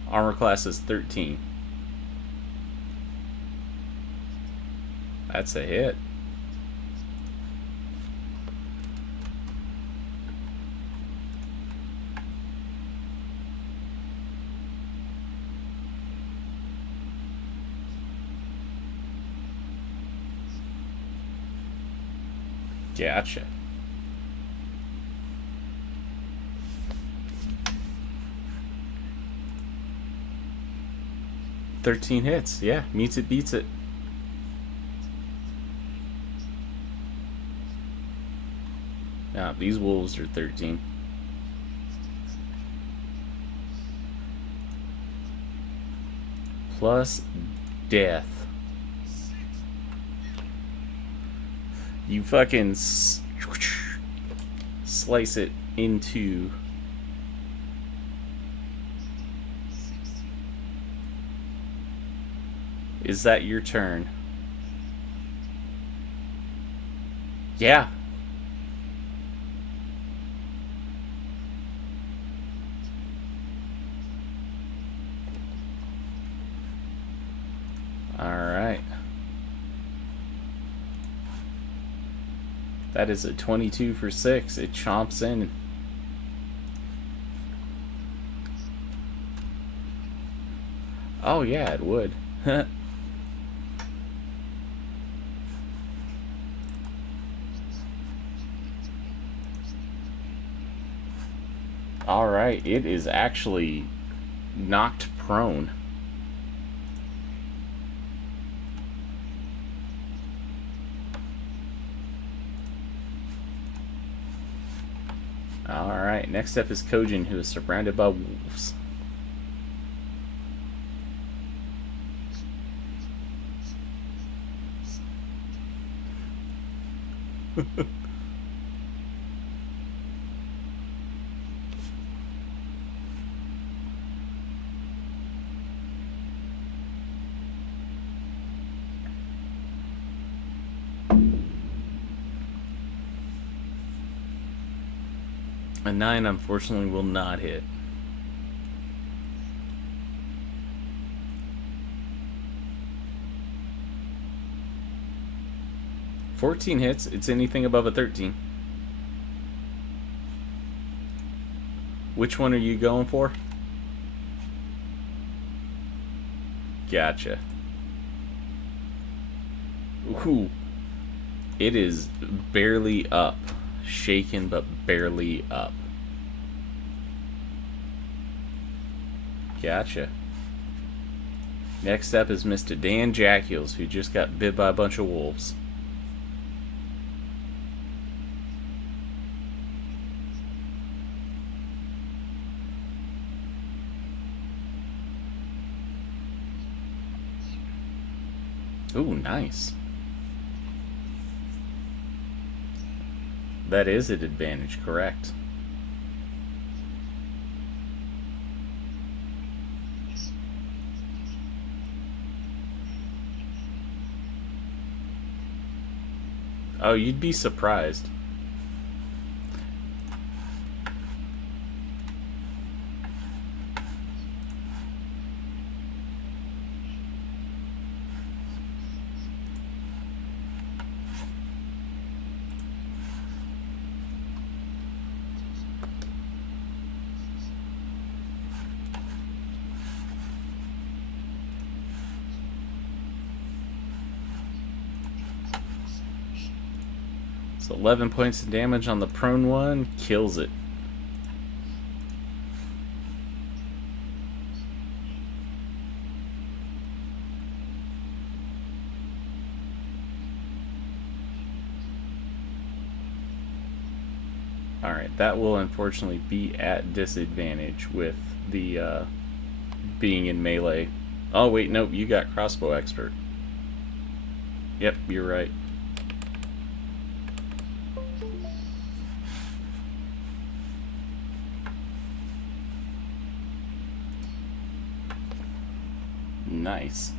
Armor class is 13. That's a hit. Gotcha. "13 hits. Yeah, meets it, beats it. Now, these wolves are 13. Plus death. You fucking slice it into. Is that your turn? Yeah. Alright. That is a 22 for 6. It chomps in. Oh yeah, it would. Alright, it is actually knocked prone. Alright, next up is Kojin, who is surrounded by wolves. A 9 unfortunately will not hit. $14 hits. It's anything above a 13. Which one are you going for? Gotcha. Ooh. It is barely up. Shaken, but barely up. Gotcha. Next up is Mr. Dan Jackules, who just got bit by a bunch of wolves. Ooh, nice. That is an advantage, correct. Oh, you'd be surprised. So 11 points of damage on the prone one, kills it. Alright, that will unfortunately be at disadvantage with the being in melee. Oh wait, nope, you got crossbow expert. Yep, you're right. Nice.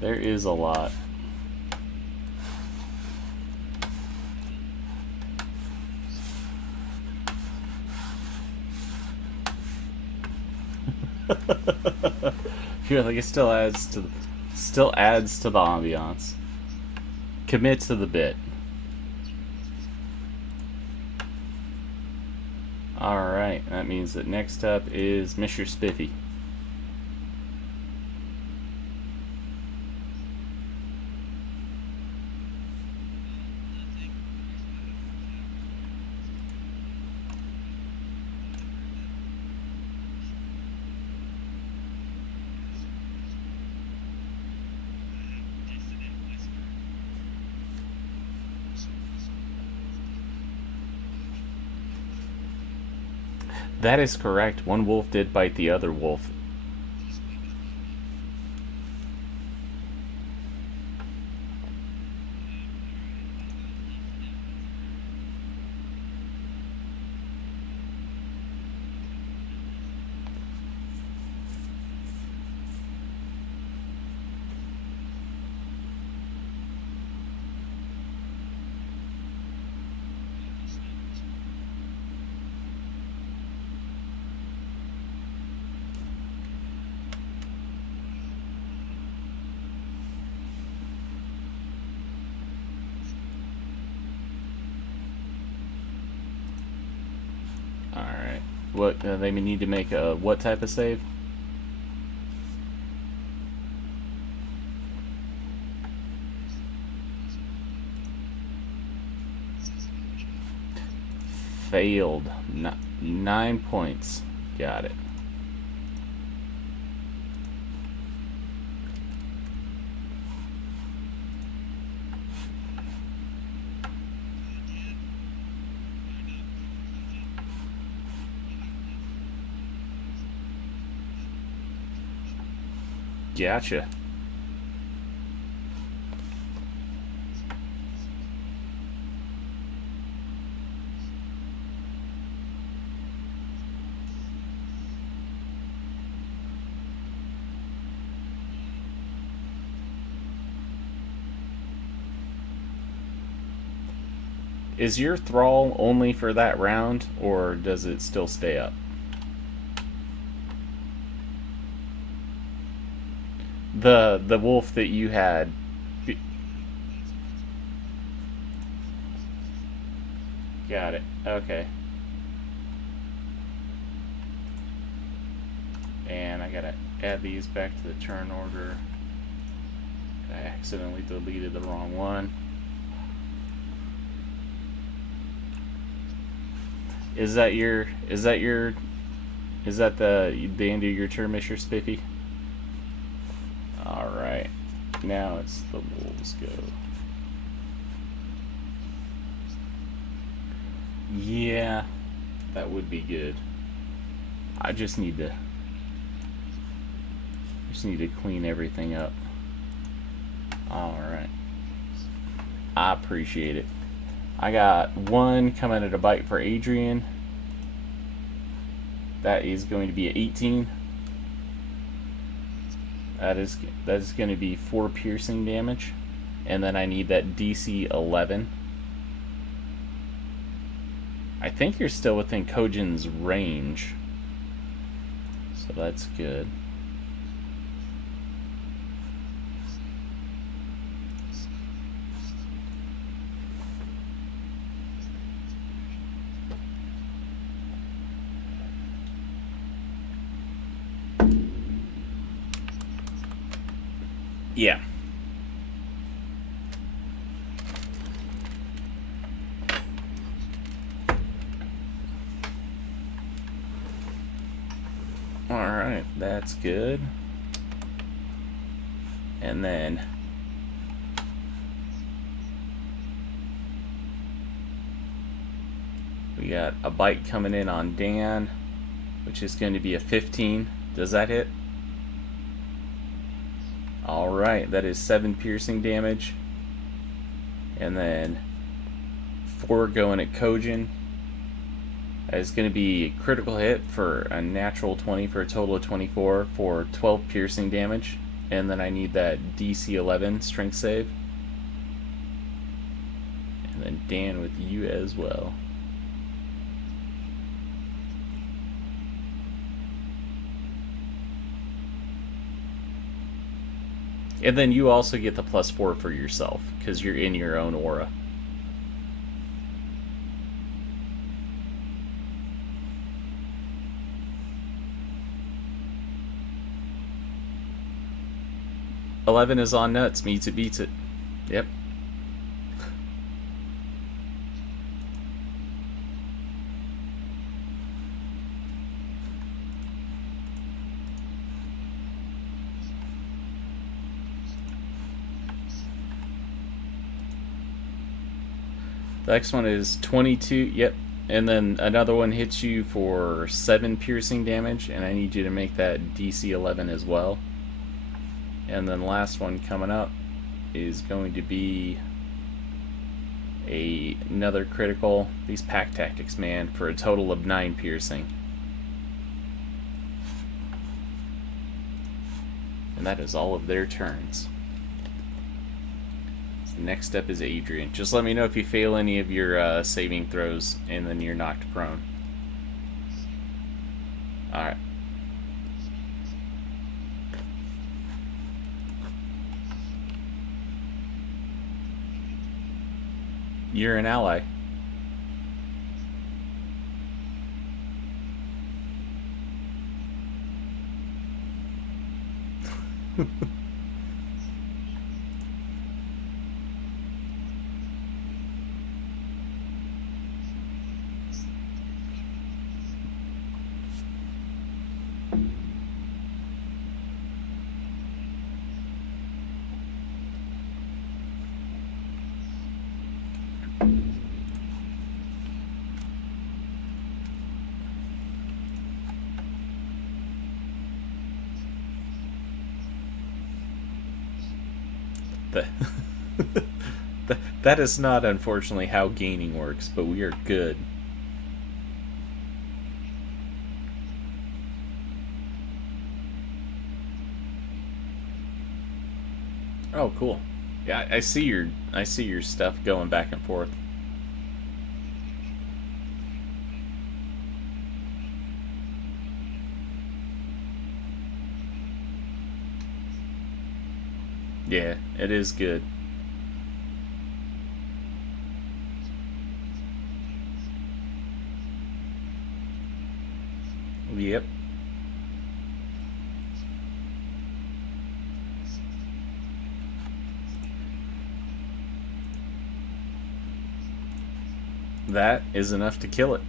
There is a lot. Feel like it still adds to the ambiance. Commit to the bit. Alright, that means that next up is Mr. Spiffy. That is correct. One wolf did bite the other wolf. Alright. What, they need to make a what type of save? Failed. 9 points. Got it. Gotcha. Is your thrall only for that round, or does it still stay up? The wolf that you had. Got it. Okay. And I gotta add these back to the turn order. I accidentally deleted the wrong one. Is that the end of your turn, Mr. Spiffy? Alright. Now it's the wolves go. Yeah, that would be good. I just need to clean everything up. Alright. I appreciate it. I got one coming at a bite for Adrian. That is going to be an 18. That is going to be 4 piercing damage. And then I need that DC 11. I think you're still within Kojin's range. So that's good. Yeah. Alright, that's good. And then we got a bite coming in on Dan, which is going to be a 15. Does that hit? Alright, that is 7 piercing damage. And then 4 going at Kojin. That is going to be a critical hit for a natural 20 for a total of 24 for 12 piercing damage. And then I need that DC 11 strength save. And then Dan with you as well. And then you also get the +4 for yourself, because you're in your own aura. $11 is on nuts, meets it, beats it. Yep. The next one is 22. Yep. And then another one hits you for 7 piercing damage, and I need you to make that DC 11 as well. And then the last one coming up is going to be another critical. These pack tactics, man, for a total of 9 piercing. And that is all of their turns. So next up is Adrian. Just let me know if you fail any of your saving throws and then you're knocked prone. Alright. You're an ally. That is not, unfortunately, how gaining works, but we are good. Oh, cool. Yeah, I see your stuff going back and forth. Yeah, it is good. Yep. That is enough to kill it.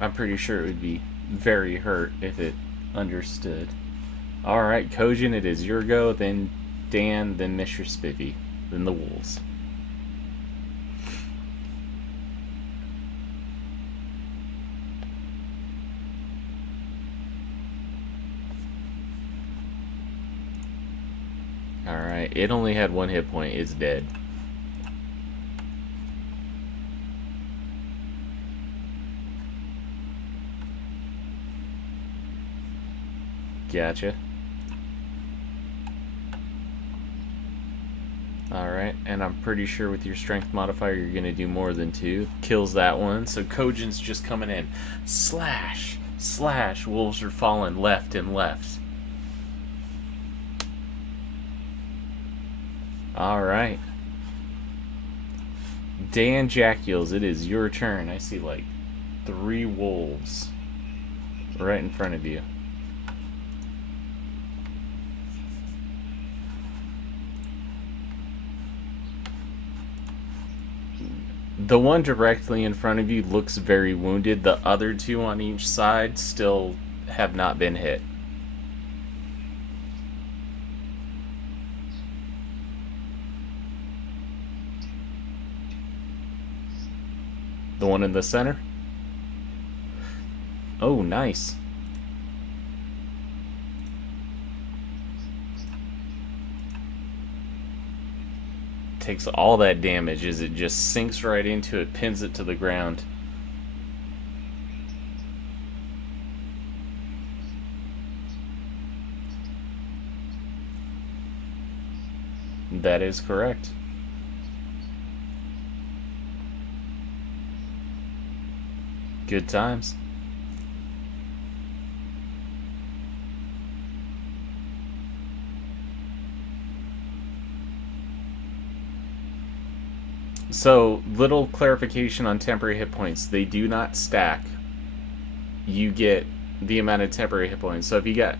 I'm pretty sure it would be very hurt if it understood. Alright, Kojin, it is your go, then Dan, then Mr. Spiffy, then the Wolves. Alright, it only had 1 hit point, it's dead. Gotcha. Alright, and I'm pretty sure with your strength modifier you're going to do more than 2. Kills that one, so Kojin's just coming in. Slash! Slash! Wolves are falling left and left. Alright. Dan Jackules, it is your turn. I see like 3 wolves right in front of you. The one directly in front of you looks very wounded. The other 2 on each side still have not been hit. The one in the center? Oh, nice. Takes all that damage as it just sinks right into it, pins it to the ground. That is correct. Good times. So, little clarification on temporary hit points. They do not stack. You get the amount of temporary hit points. So if you got,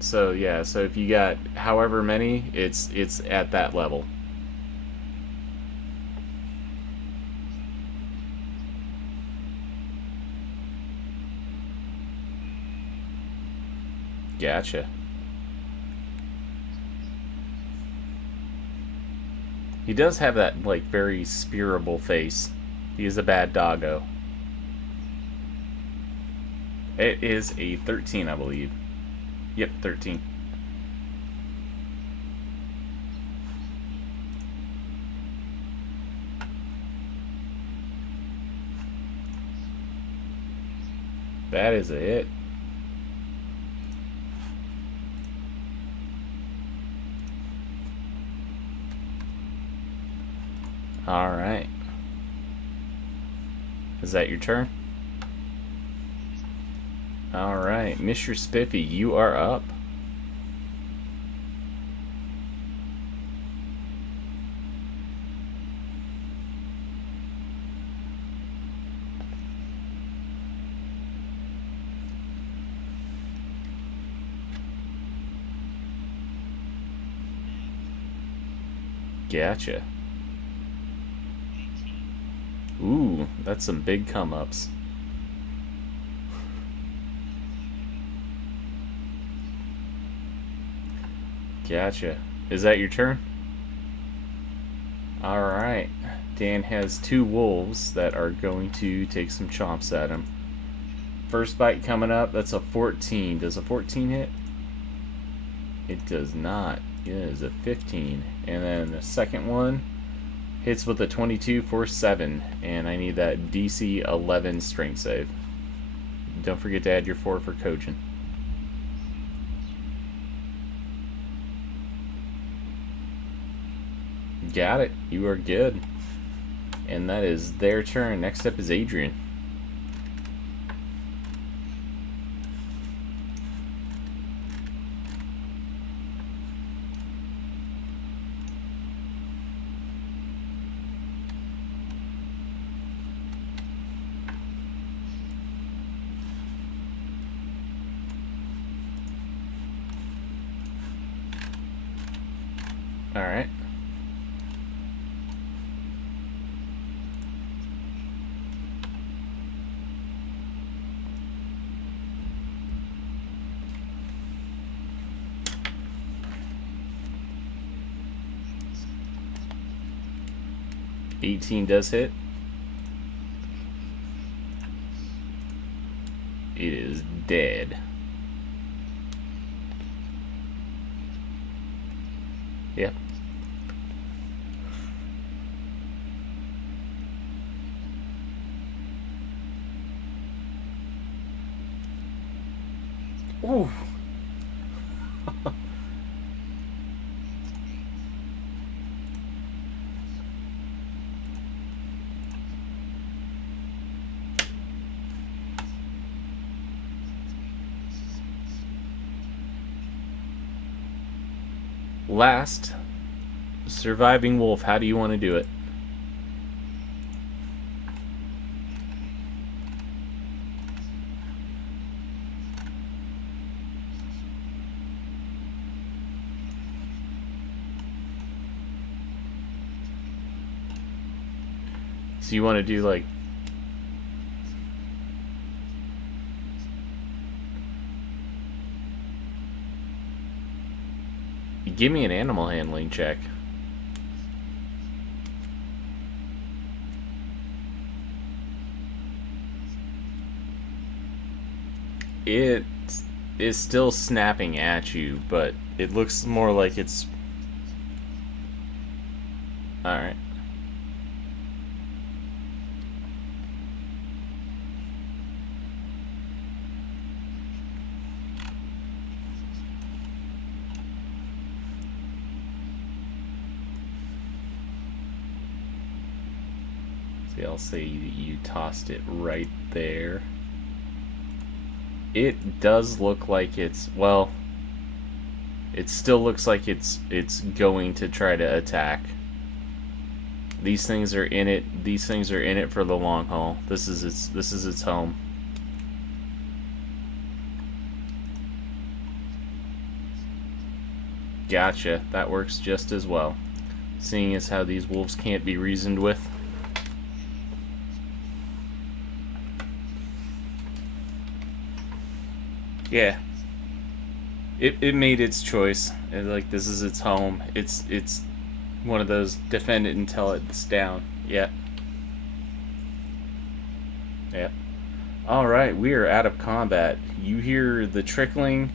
so yeah, so if you got however many, it's at that level. Gotcha. He does have that, like, very spearable face. He is a bad doggo. It is a 13, I believe. Yep, 13. That is a hit. Alright. Is that your turn? Alright, Mr. Spiffy, you are up. Gotcha. Ooh, that's some big come-ups. Gotcha. Is that your turn? Alright. Dan has 2 wolves that are going to take some chomps at him. First bite coming up, that's a 14. Does a 14 hit? It does not. It is a 15. And then the second one hits with a 22 for 7. And I need that DC 11 strength save. Don't forget to add your 4 for Kojin. Got it. You are good. And that is their turn. Next up is Adrian. Alright. $18 does hit. It is dead. Yep. Ooh. Last, surviving wolf. How do you want to do it? So you want to do like give me an animal handling check. It is still snapping at you, but it looks more like it's... Alright. I'll say you tossed it right there. It does look like it's, well, it still looks like it's going to try to attack. These things are in it. These things are in it for the long haul. This is its home. Gotcha. That works just as well. Seeing as how these wolves can't be reasoned with. Yeah. It made its choice. Like, this is its home. It's one of those defend it until it's down. Yeah. Yep. Alright, we are out of combat. You hear the trickling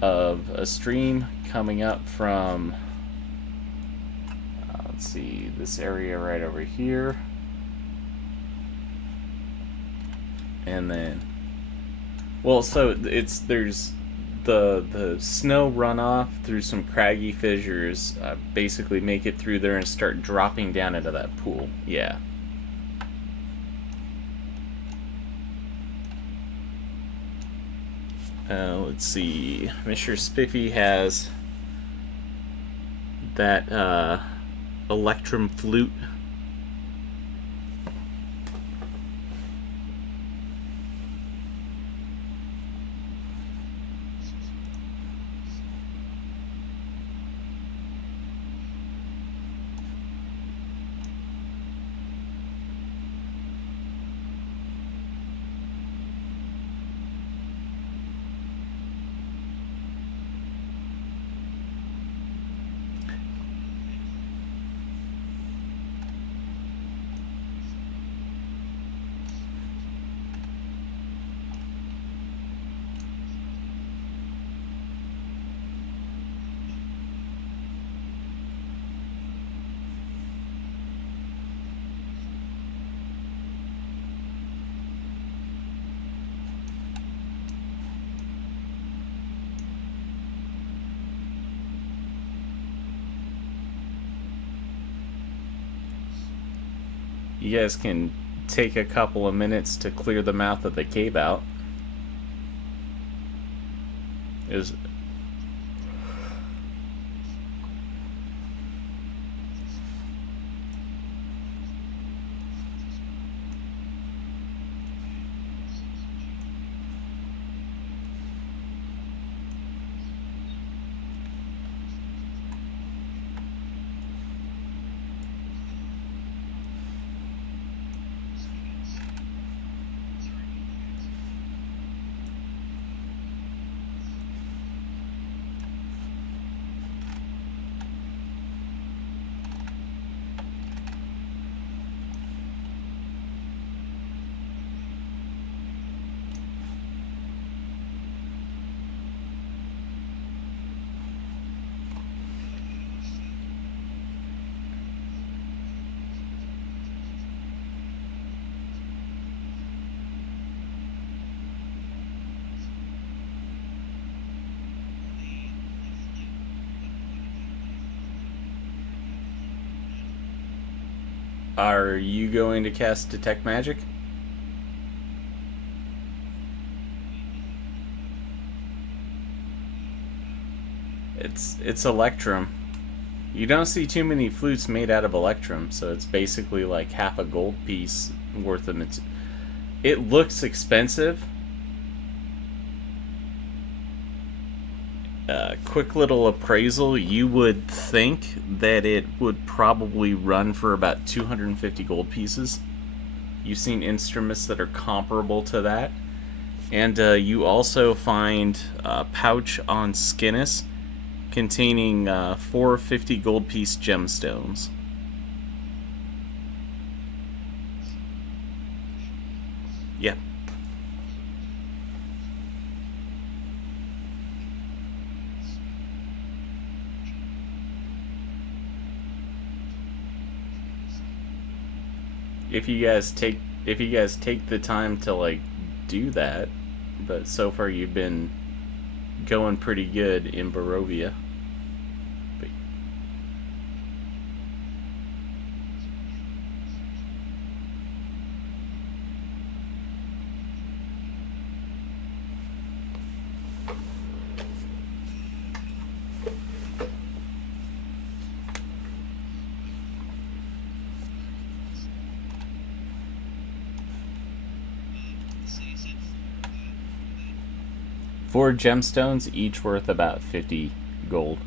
of a stream coming up from, let's see, this area right over here. And then, well, so there's the snow runoff through some craggy fissures, basically make it through there and start dropping down into that pool. Yeah. Let's see. Mr. Spiffy has that electrum flute. You guys can take a couple of minutes to clear the mouth of the cave out. Is Are you going to cast Detect Magic? It's Electrum. You don't see too many flutes made out of Electrum, so it's basically like half a gold piece worth of it. It looks expensive. Quick little appraisal, you would think that it would probably run for about 250 gold pieces. You've seen instruments that are comparable to that. And you also find a pouch on Skinnis containing 450 gold piece gemstones. Yeah. If you guys take the time to like do that, but so far you've been going pretty good in Barovia. But four gemstones, each worth about 50 gold.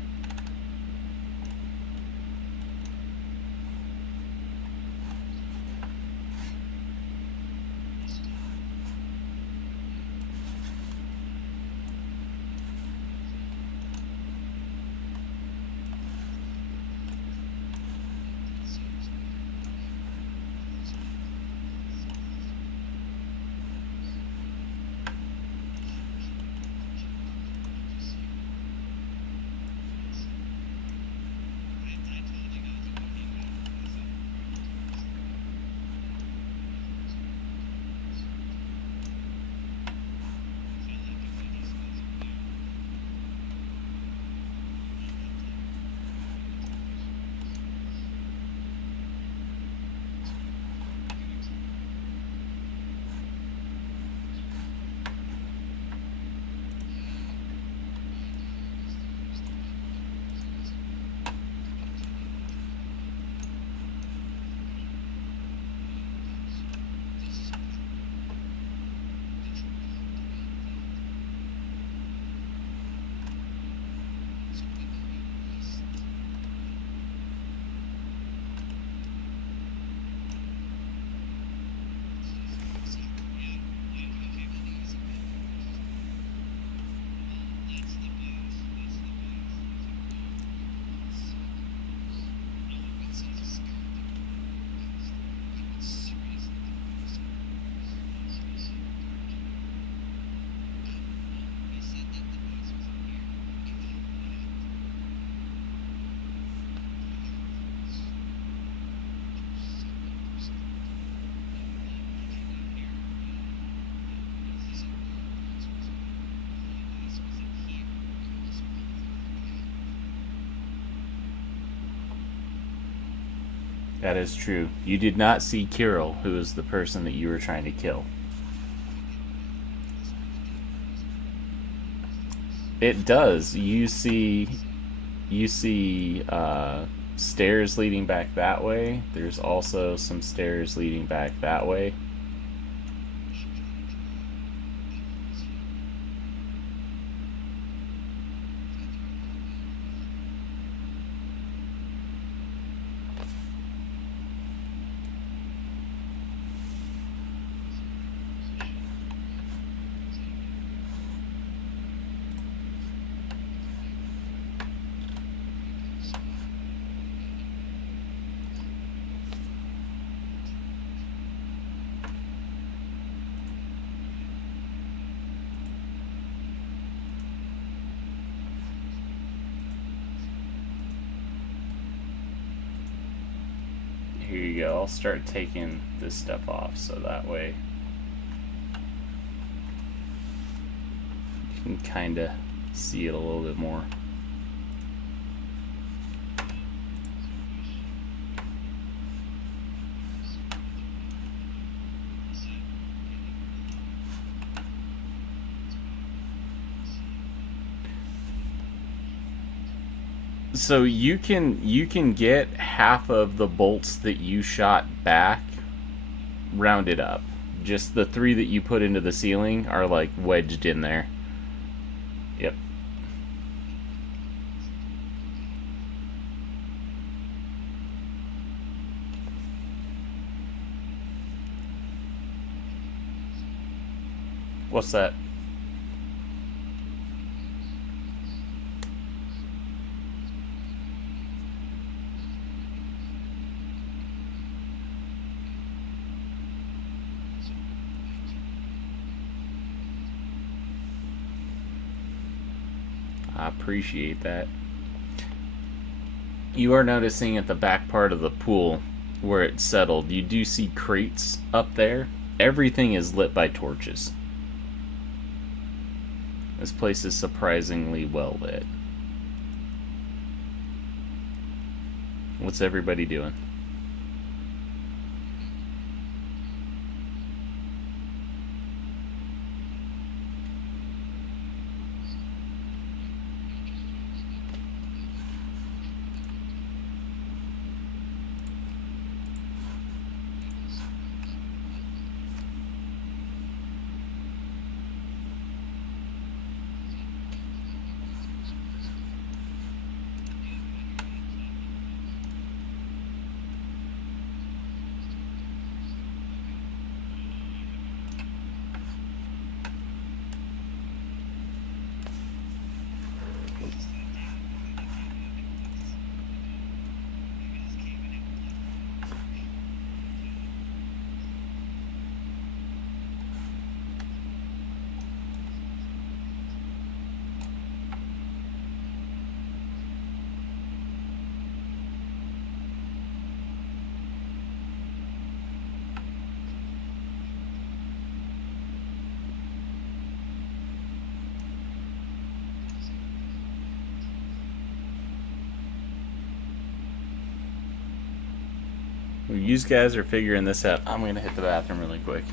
That is true. You did not see Kirill, who is the person that you were trying to kill. It does. You see stairs leading back that way. There's also some stairs leading back that way. Here you go. I'll start taking this stuff off so that way you can kind of see it a little bit more. So you can get half of the bolts that you shot back rounded up. Just the 3 that you put into the ceiling are like wedged in there. Yep. What's that? I appreciate that. You are noticing at the back part of the pool where it settled, you do see crates up there. Everything is lit by torches. This place is surprisingly well lit. What's everybody doing? You guys are figuring this out. I'm gonna hit the bathroom really quick.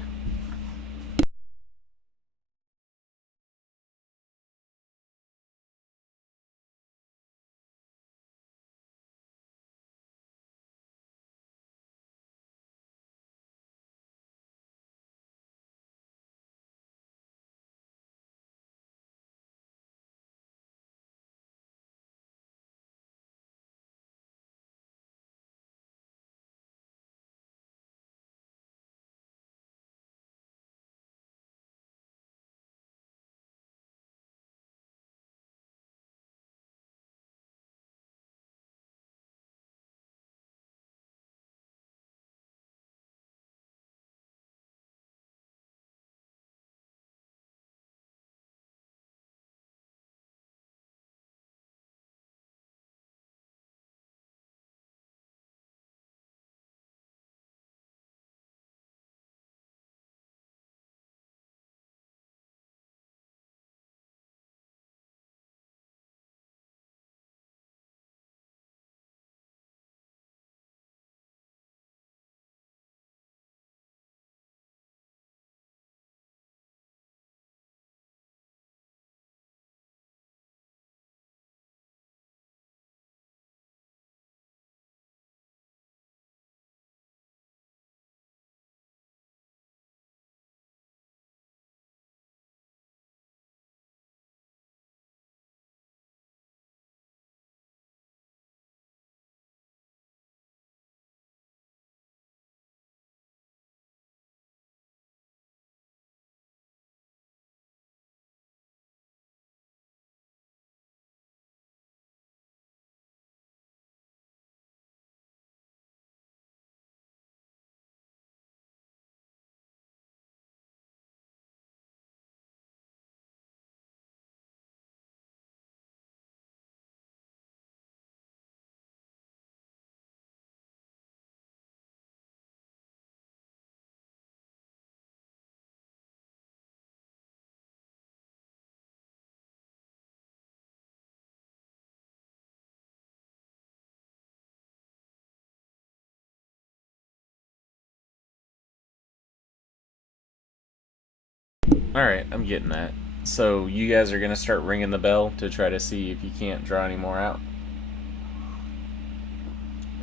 Alright, I'm getting that. So you guys are going to start ringing the bell to try to see if you can't draw any more out?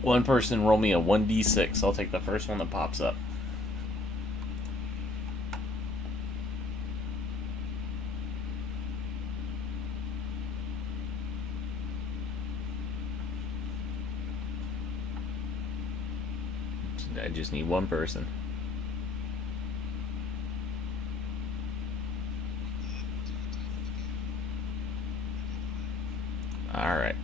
One person roll me a 1d6. I'll take the first one that pops up. I just need one person. Alright.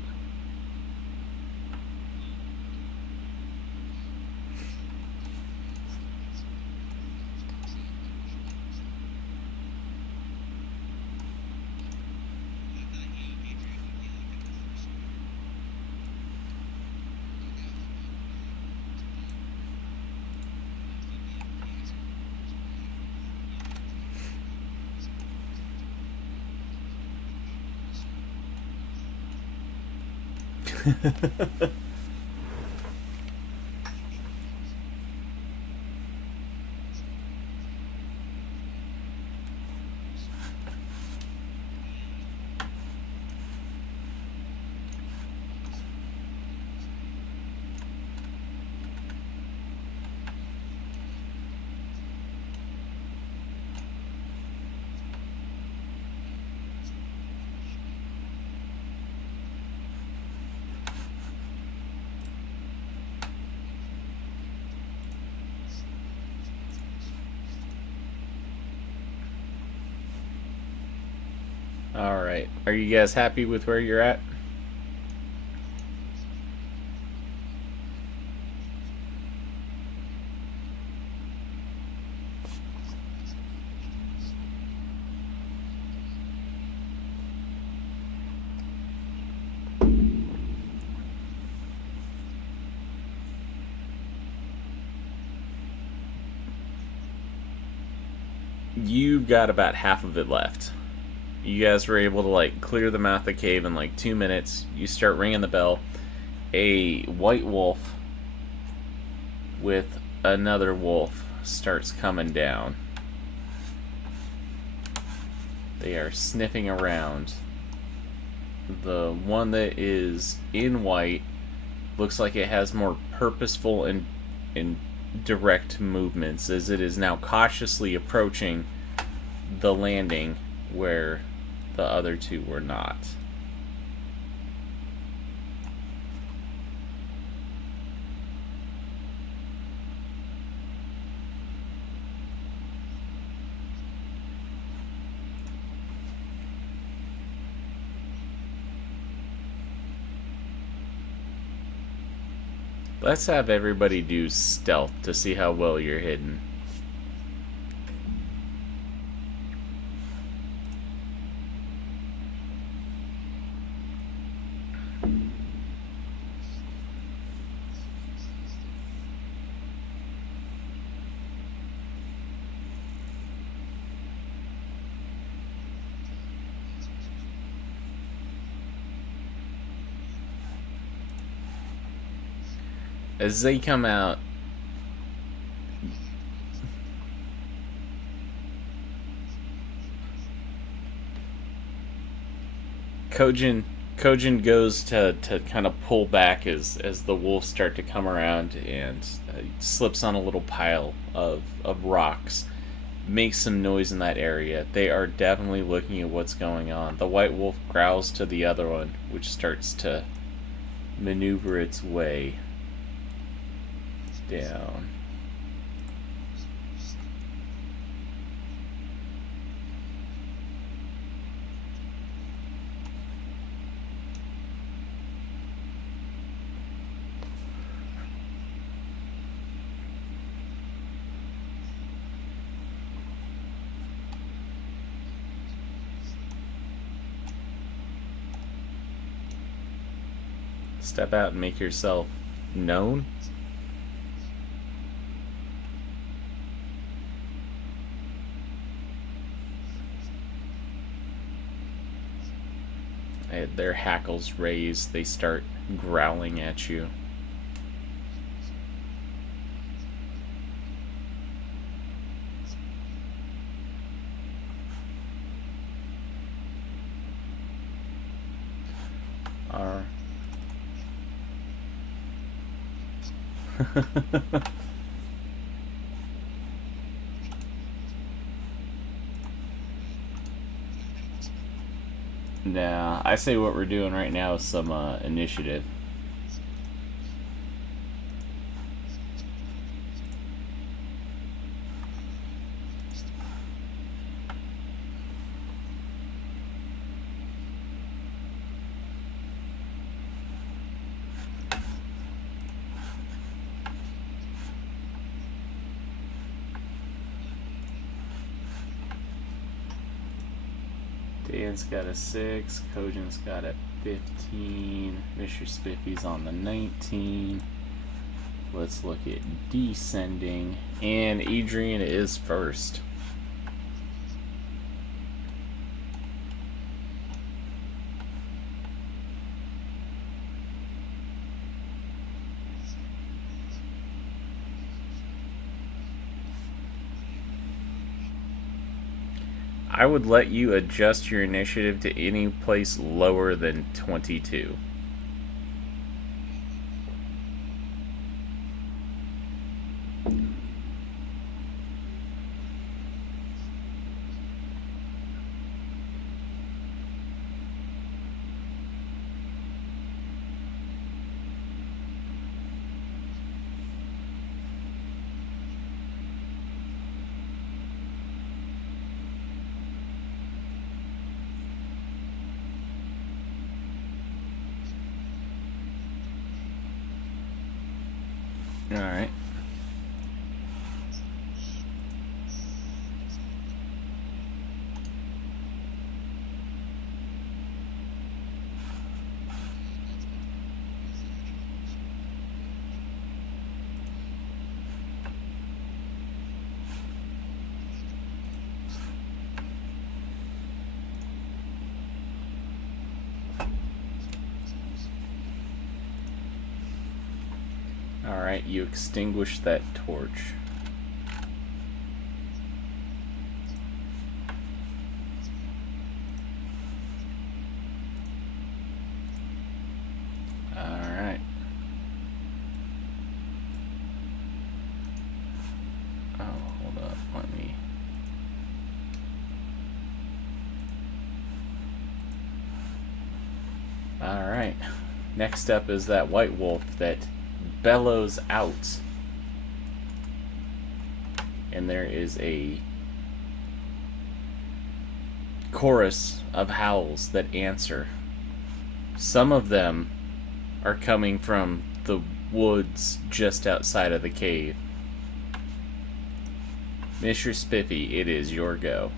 Alright. Are you guys happy with where you're at? You've got about half of it left. You guys were able to like clear the mouth of the cave in like 2 minutes. You start ringing the bell. A white wolf with another wolf starts coming down. They are sniffing around. The one that is in white looks like it has more purposeful and direct movements, as it is now cautiously approaching the landing where the other two were not. Let's have everybody do stealth to see how well you're hidden. As they come out, Kojin goes to kind of pull back as the wolves start to come around, and slips on a little pile of rocks. Makes some noise in that area. They are definitely looking at what's going on. The white wolf growls to the other one, which starts to maneuver its way down. Step out and make yourself known. Their hackles raise. They start growling at you. Nah, I say what we're doing right now is some initiative. Dan's got a 6, Cogent's got a 15, Mr. Spiffy's on the 19. Let's look at descending, and Adrian is first. I would let you adjust your initiative to any place lower than 22. Alright. Alright, you extinguish that torch. Alright. Oh, hold up, let me... Alright. Next up is that white wolf that bellows out, and there is a chorus of howls that answer. Some of them are coming from the woods just outside of the cave. Mr. Spiffy, it is your go.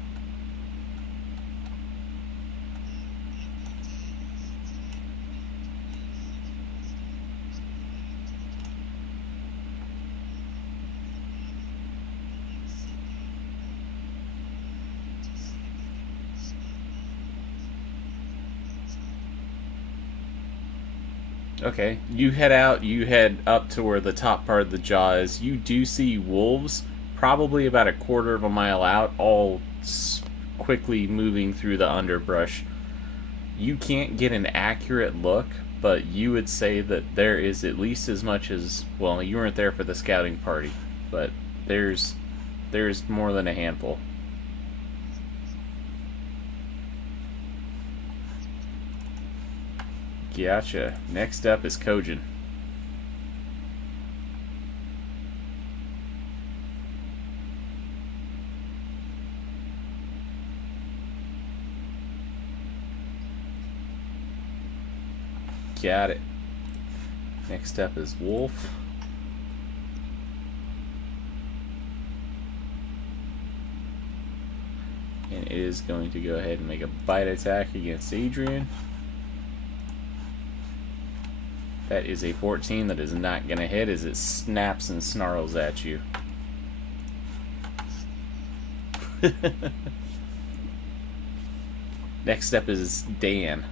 Okay, you head out, you head up to where the top part of the jaw is. You do see wolves, probably about a quarter of a mile out, all quickly moving through the underbrush. You can't get an accurate look, but you would say that there is at least as much as, well, you weren't there for the scouting party, but there's more than a handful. Gotcha. Next up is Kojin. Got it. Next up is Wolf. And it is going to go ahead and make a bite attack against Adrian. That is a 14 that is not going to hit as it snaps and snarls at you. Next up is Dan.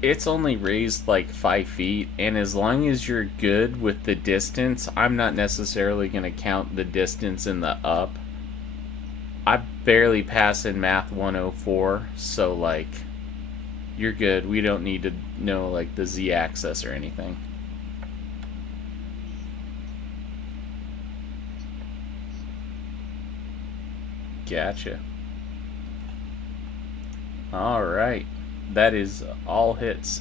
It's only raised like 5 feet, and as long as you're good with the distance, I'm not necessarily going to count the distance in the up. I barely pass in Math 104, so like, you're good. We don't need to know like the z-axis or anything. Gotcha. Alright. That is all hits.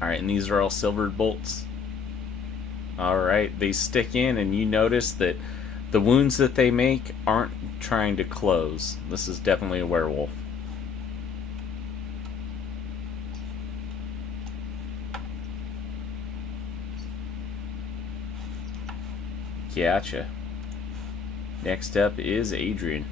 Alright, and these are all silvered bolts. Alright, they stick in, and you notice that the wounds that they make aren't trying to close. This is definitely a werewolf. Gotcha. Next up is Adrian.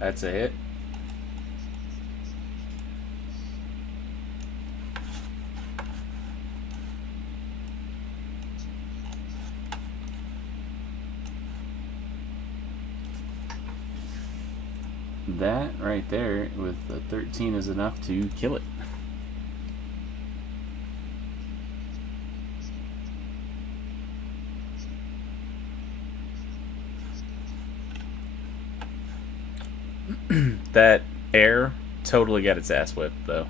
That's a hit. That right there with a 13 is enough to kill it. That air totally got its ass whipped, though.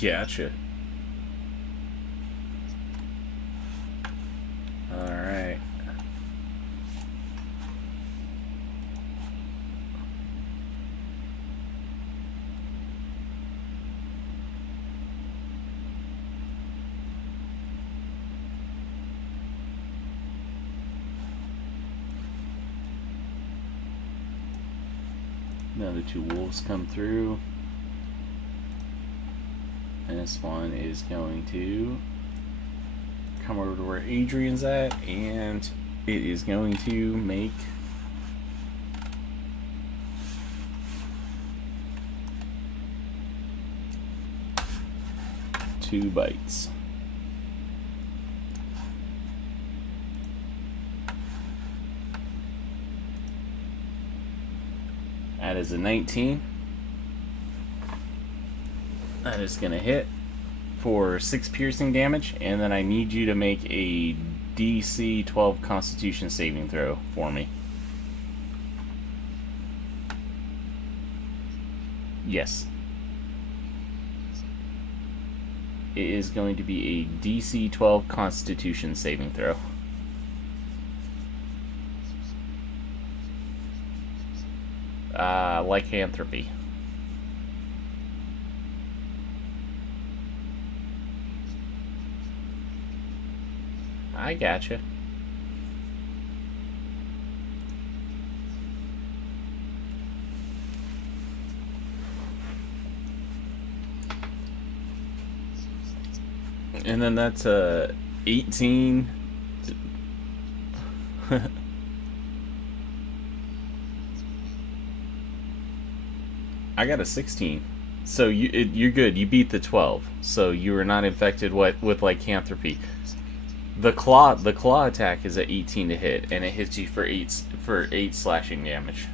Gotcha. Alright. Now the two wolves come through. And this one is going to come over to where Adrian's at, and it is going to make two bites. That is a 19. That is going to hit for 6 piercing damage, and then I need you to make a DC 12 Constitution saving throw for me. Yes. It is going to be a DC 12 Constitution saving throw. Lycanthropy. I gotcha. And then that's 18. I got a 16. So you're good. You beat the 12. So you were not infected with lycanthropy. The claw attack is at 18 to hit, and it hits you for 8 slashing damage.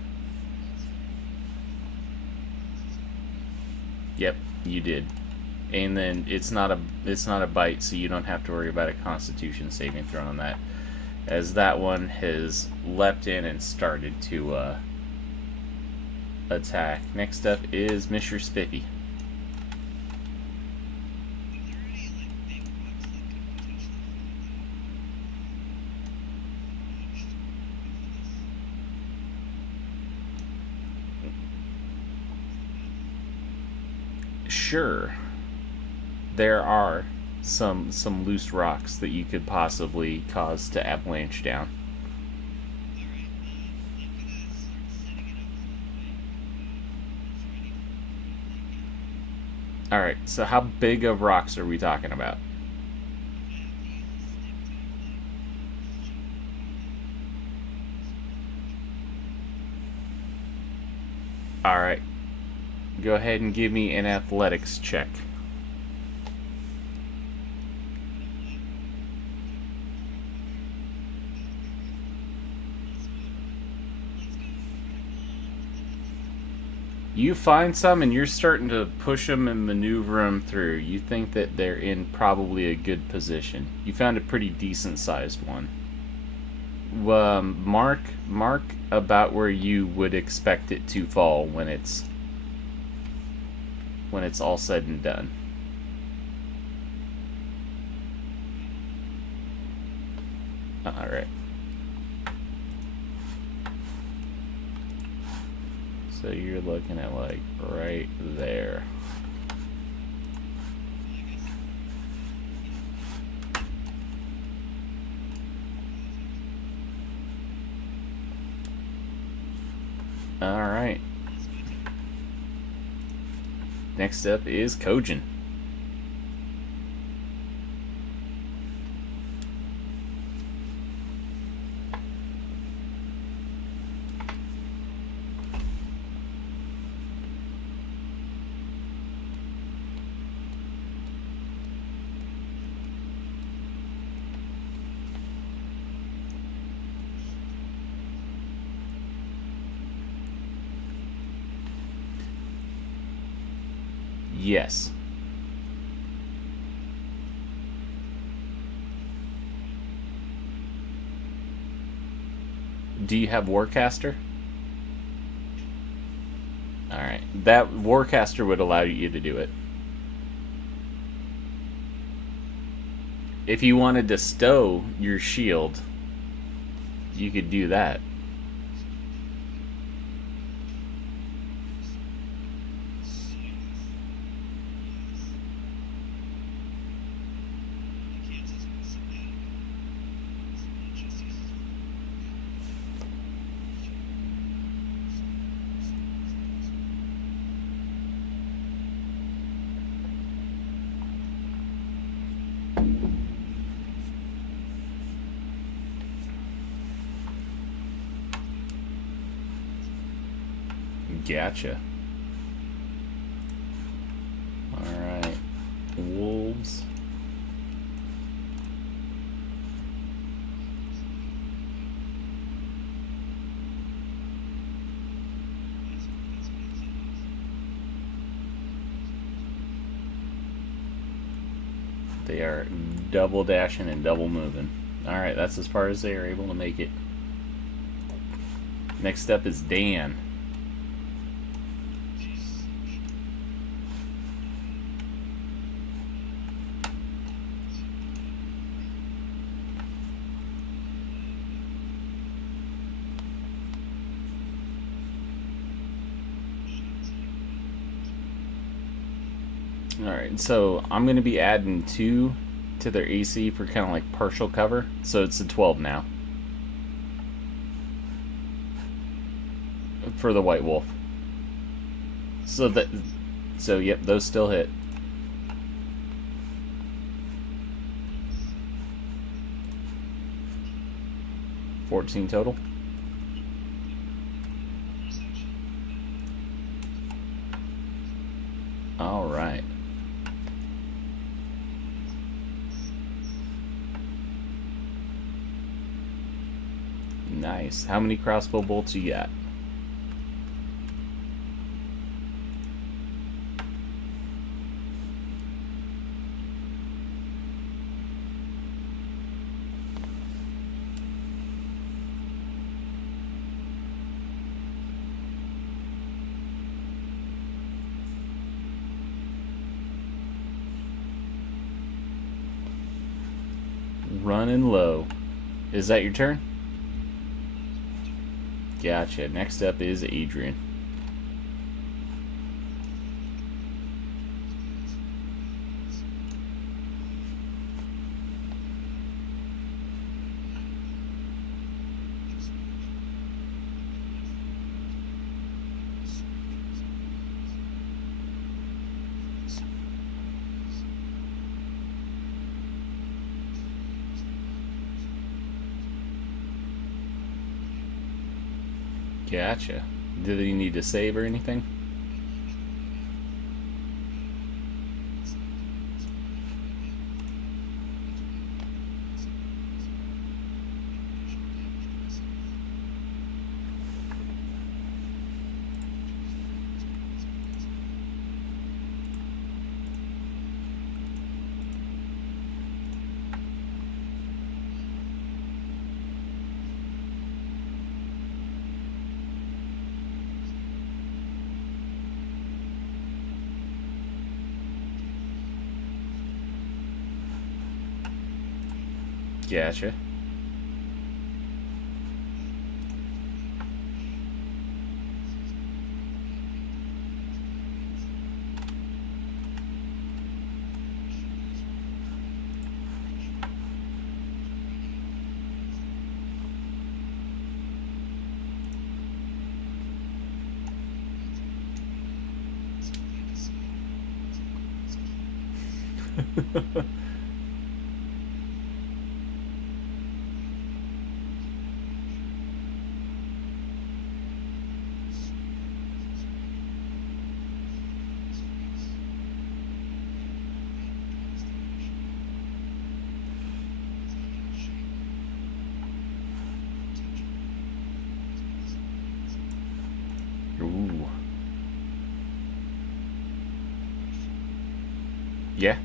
Yep, you did. And then it's not a bite, so you don't have to worry about a Constitution saving throw on that. as that one has leapt in and started to attack. Next up is Mr. Spiffy. Sure, there are some loose rocks that you could possibly cause to avalanche down. Alright, so how big of rocks are we talking about? Alright, go ahead and give me an athletics check. You find some and you're starting to push them and maneuver them through. You think that they're in probably a good position. You found a pretty decent sized one. Mark about where you would expect it to fall when it's all said and done. All right. So you're looking at like right there. All right. Next up is Kojin. Yes. Do you have Warcaster? Alright. That Warcaster would allow you to do it. If you wanted to stow your shield, you could do that. Gotcha. Alright. Wolves. They are double dashing and double moving. Alright, that's as far as they are able to make it. Next up is Dan. Alright, so I'm going to be adding 2 to their AC for kind of like partial cover. So it's a 12 now. For the White Wolf. So yep, those still hit. $14 total. All right. Nice. How many crossbow bolts you got? Running low. Is that your turn? Gotcha. Next up is Adrian. Gotcha. Did he need to save or anything? Gotcha. Ooh. Yeah.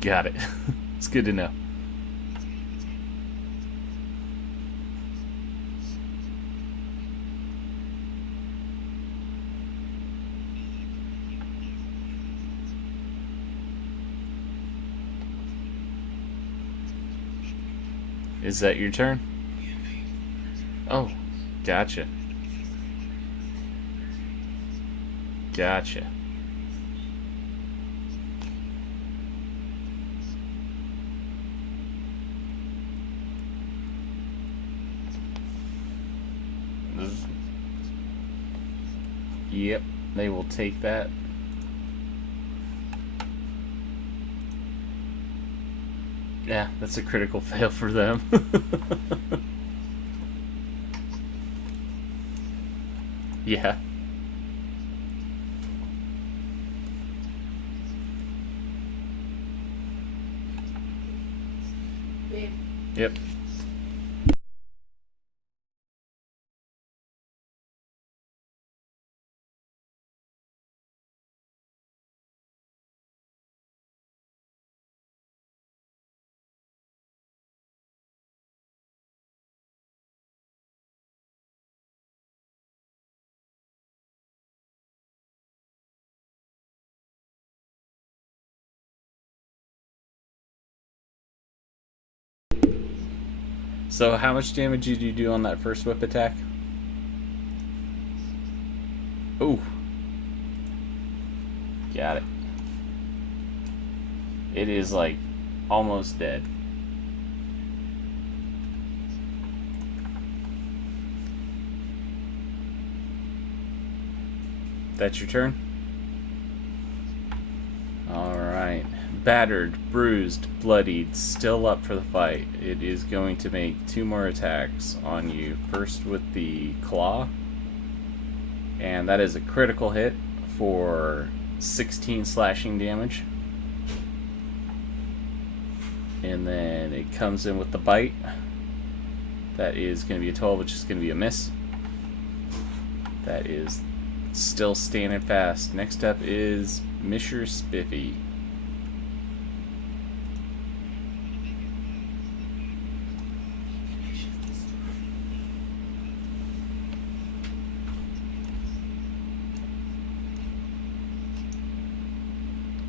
Got it. It's good to know. Is that your turn? Oh, gotcha. Gotcha. Yep, they will take that. Yeah, that's a critical fail for them. Yeah. Yep. So how much damage did you do on that first whip attack? Ooh. Got it. It is like almost dead. That's your turn? Alright. Battered, bruised, bloodied, still up for the fight. It is going to make 2 more attacks on you. First with the claw. And that is a critical hit for 16 slashing damage. And then it comes in with the bite. That is going to be a 12, which is going to be a miss. That is still standing fast. Next up is Mr. Spiffy.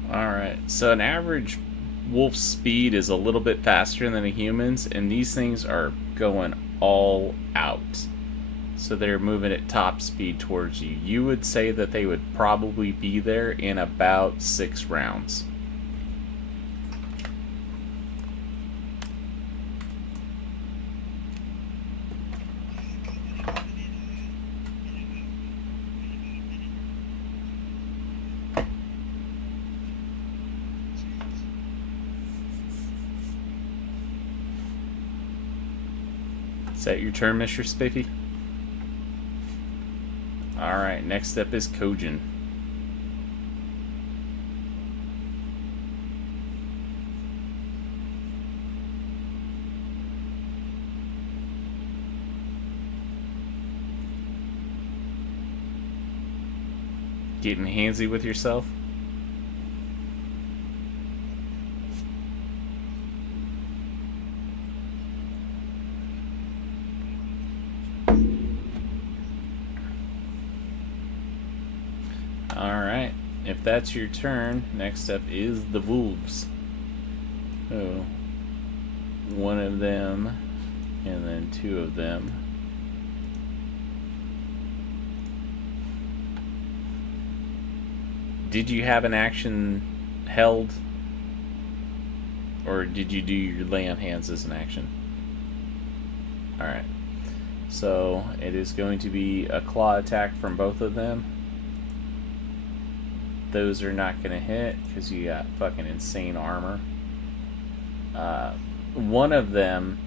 Alright, so an average wolf's speed is a little bit faster than a human's, and these things are going all out. So they're moving at top speed towards you. You would say that they would probably be there in about 6 rounds. Is that your turn, Mr. Spiffy? Alright, next up is Kojin. Getting handsy with yourself? Alright, if that's your turn, next up is the wolves. Oh, one of them, and then 2 of them. Did you have an action held? Or did you do your lay on hands as an action? Alright, so it is going to be a claw attack from both of them. Those are not going to hit because you got fucking insane armor. One of them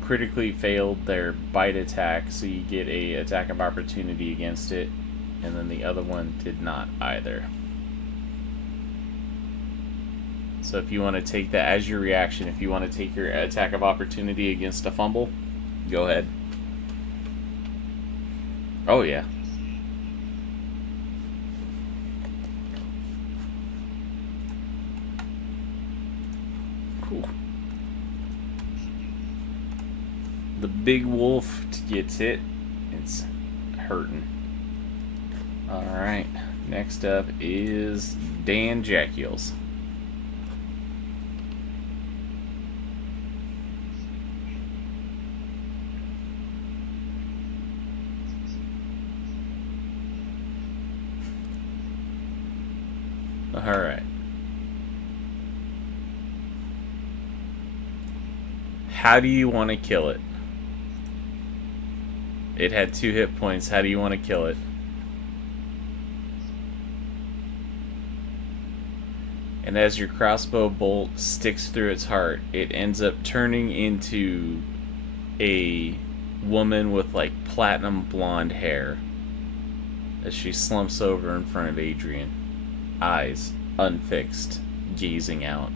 critically failed their bite attack, so you get a attack of opportunity against it, and then the other one did not either. So if you want to take that as your reaction, if you want to take your attack of opportunity against a fumble, go ahead. Oh yeah. Cool. The big wolf gets hit. It's hurting. Alright. Next up is Dan Jackiels. Alright. How do you want to kill it? It had 2 hit points. How do you want to kill it? And as your crossbow bolt sticks through its heart, it ends up turning into a woman with like platinum blonde hair as she slumps over in front of Adrian, eyes unfixed, gazing out.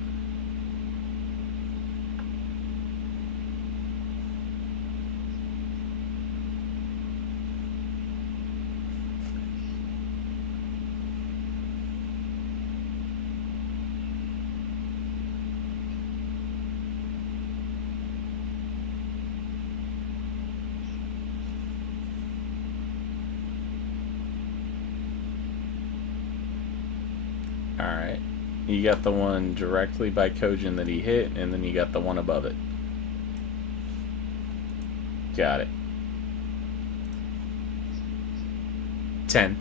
Alright. You got the one directly by Kojin that he hit, and then you got the one above it. Got it. 10.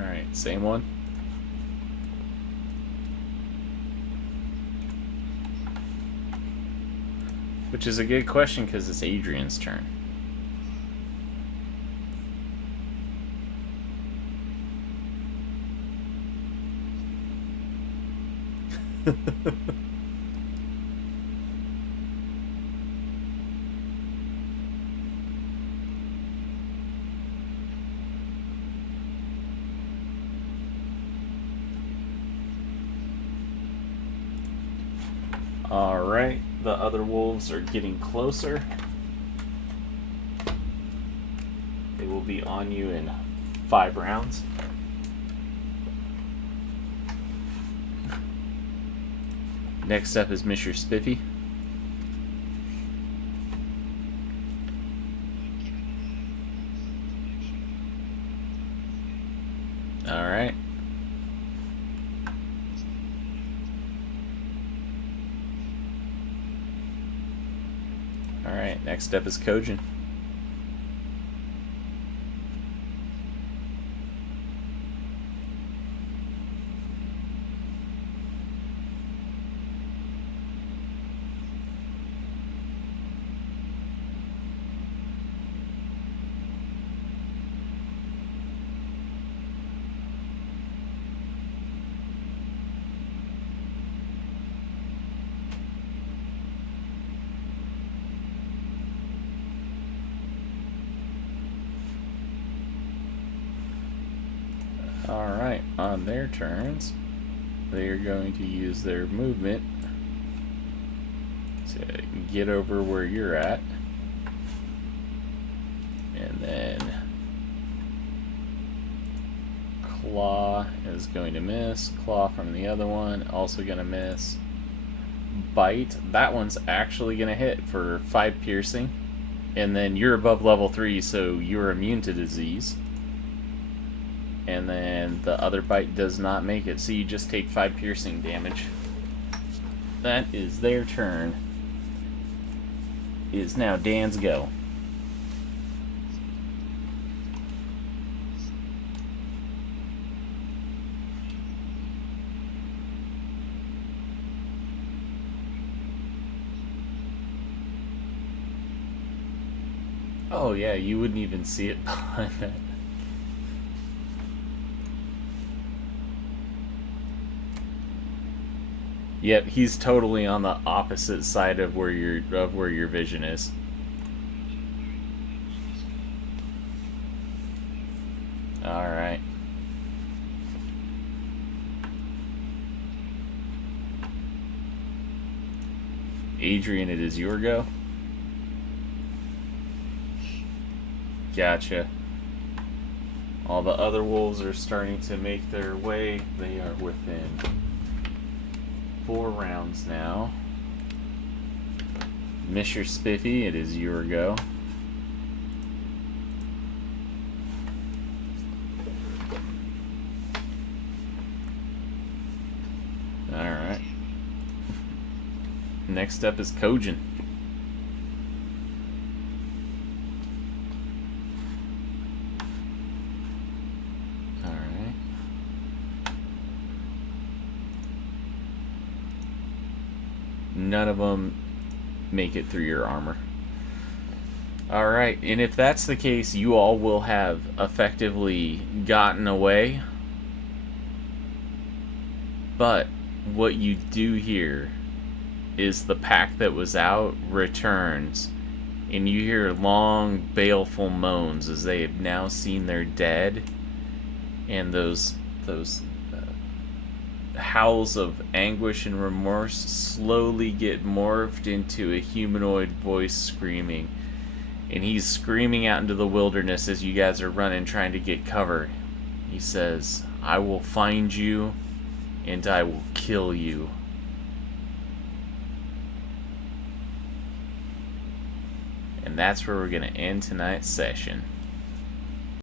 Alright, same one. Which is a good question because it's Adrian's turn. Alright, the other wolves are getting closer. They will be on you in 5 rounds. Next up is Mr. Spiffy. Alright. Alright, next up is Kojin. Alright, on their turns, they are going to use their movement to get over where you're at. And then Claw is going to miss. Claw from the other one, also going to miss. Bite, that one's actually going to hit for 5 piercing. And then you're above level 3, so you're immune to disease. And then the other bite does not make it, so you just take 5 piercing damage. That is their turn. It is now Dan's go. Oh yeah, you wouldn't even see it behind that. Yep, he's totally on the opposite side of where your vision is. All right. Adrian, it is your go. Gotcha. All the other wolves are starting to make their way. They are within 4 rounds now. Mr. Spiffy, it is your go. Alright. Next up is Kojin. None of them make it through your armor. Alright, and if that's the case, you all will have effectively gotten away. But what you do here is the pack that was out returns, and you hear long, baleful moans as they have now seen their dead, and those howls of anguish and remorse slowly get morphed into a humanoid voice screaming. And he's screaming out into the wilderness as you guys are running trying to get cover. He says, "I will find you and I will kill you." And that's where we're going to end tonight's session.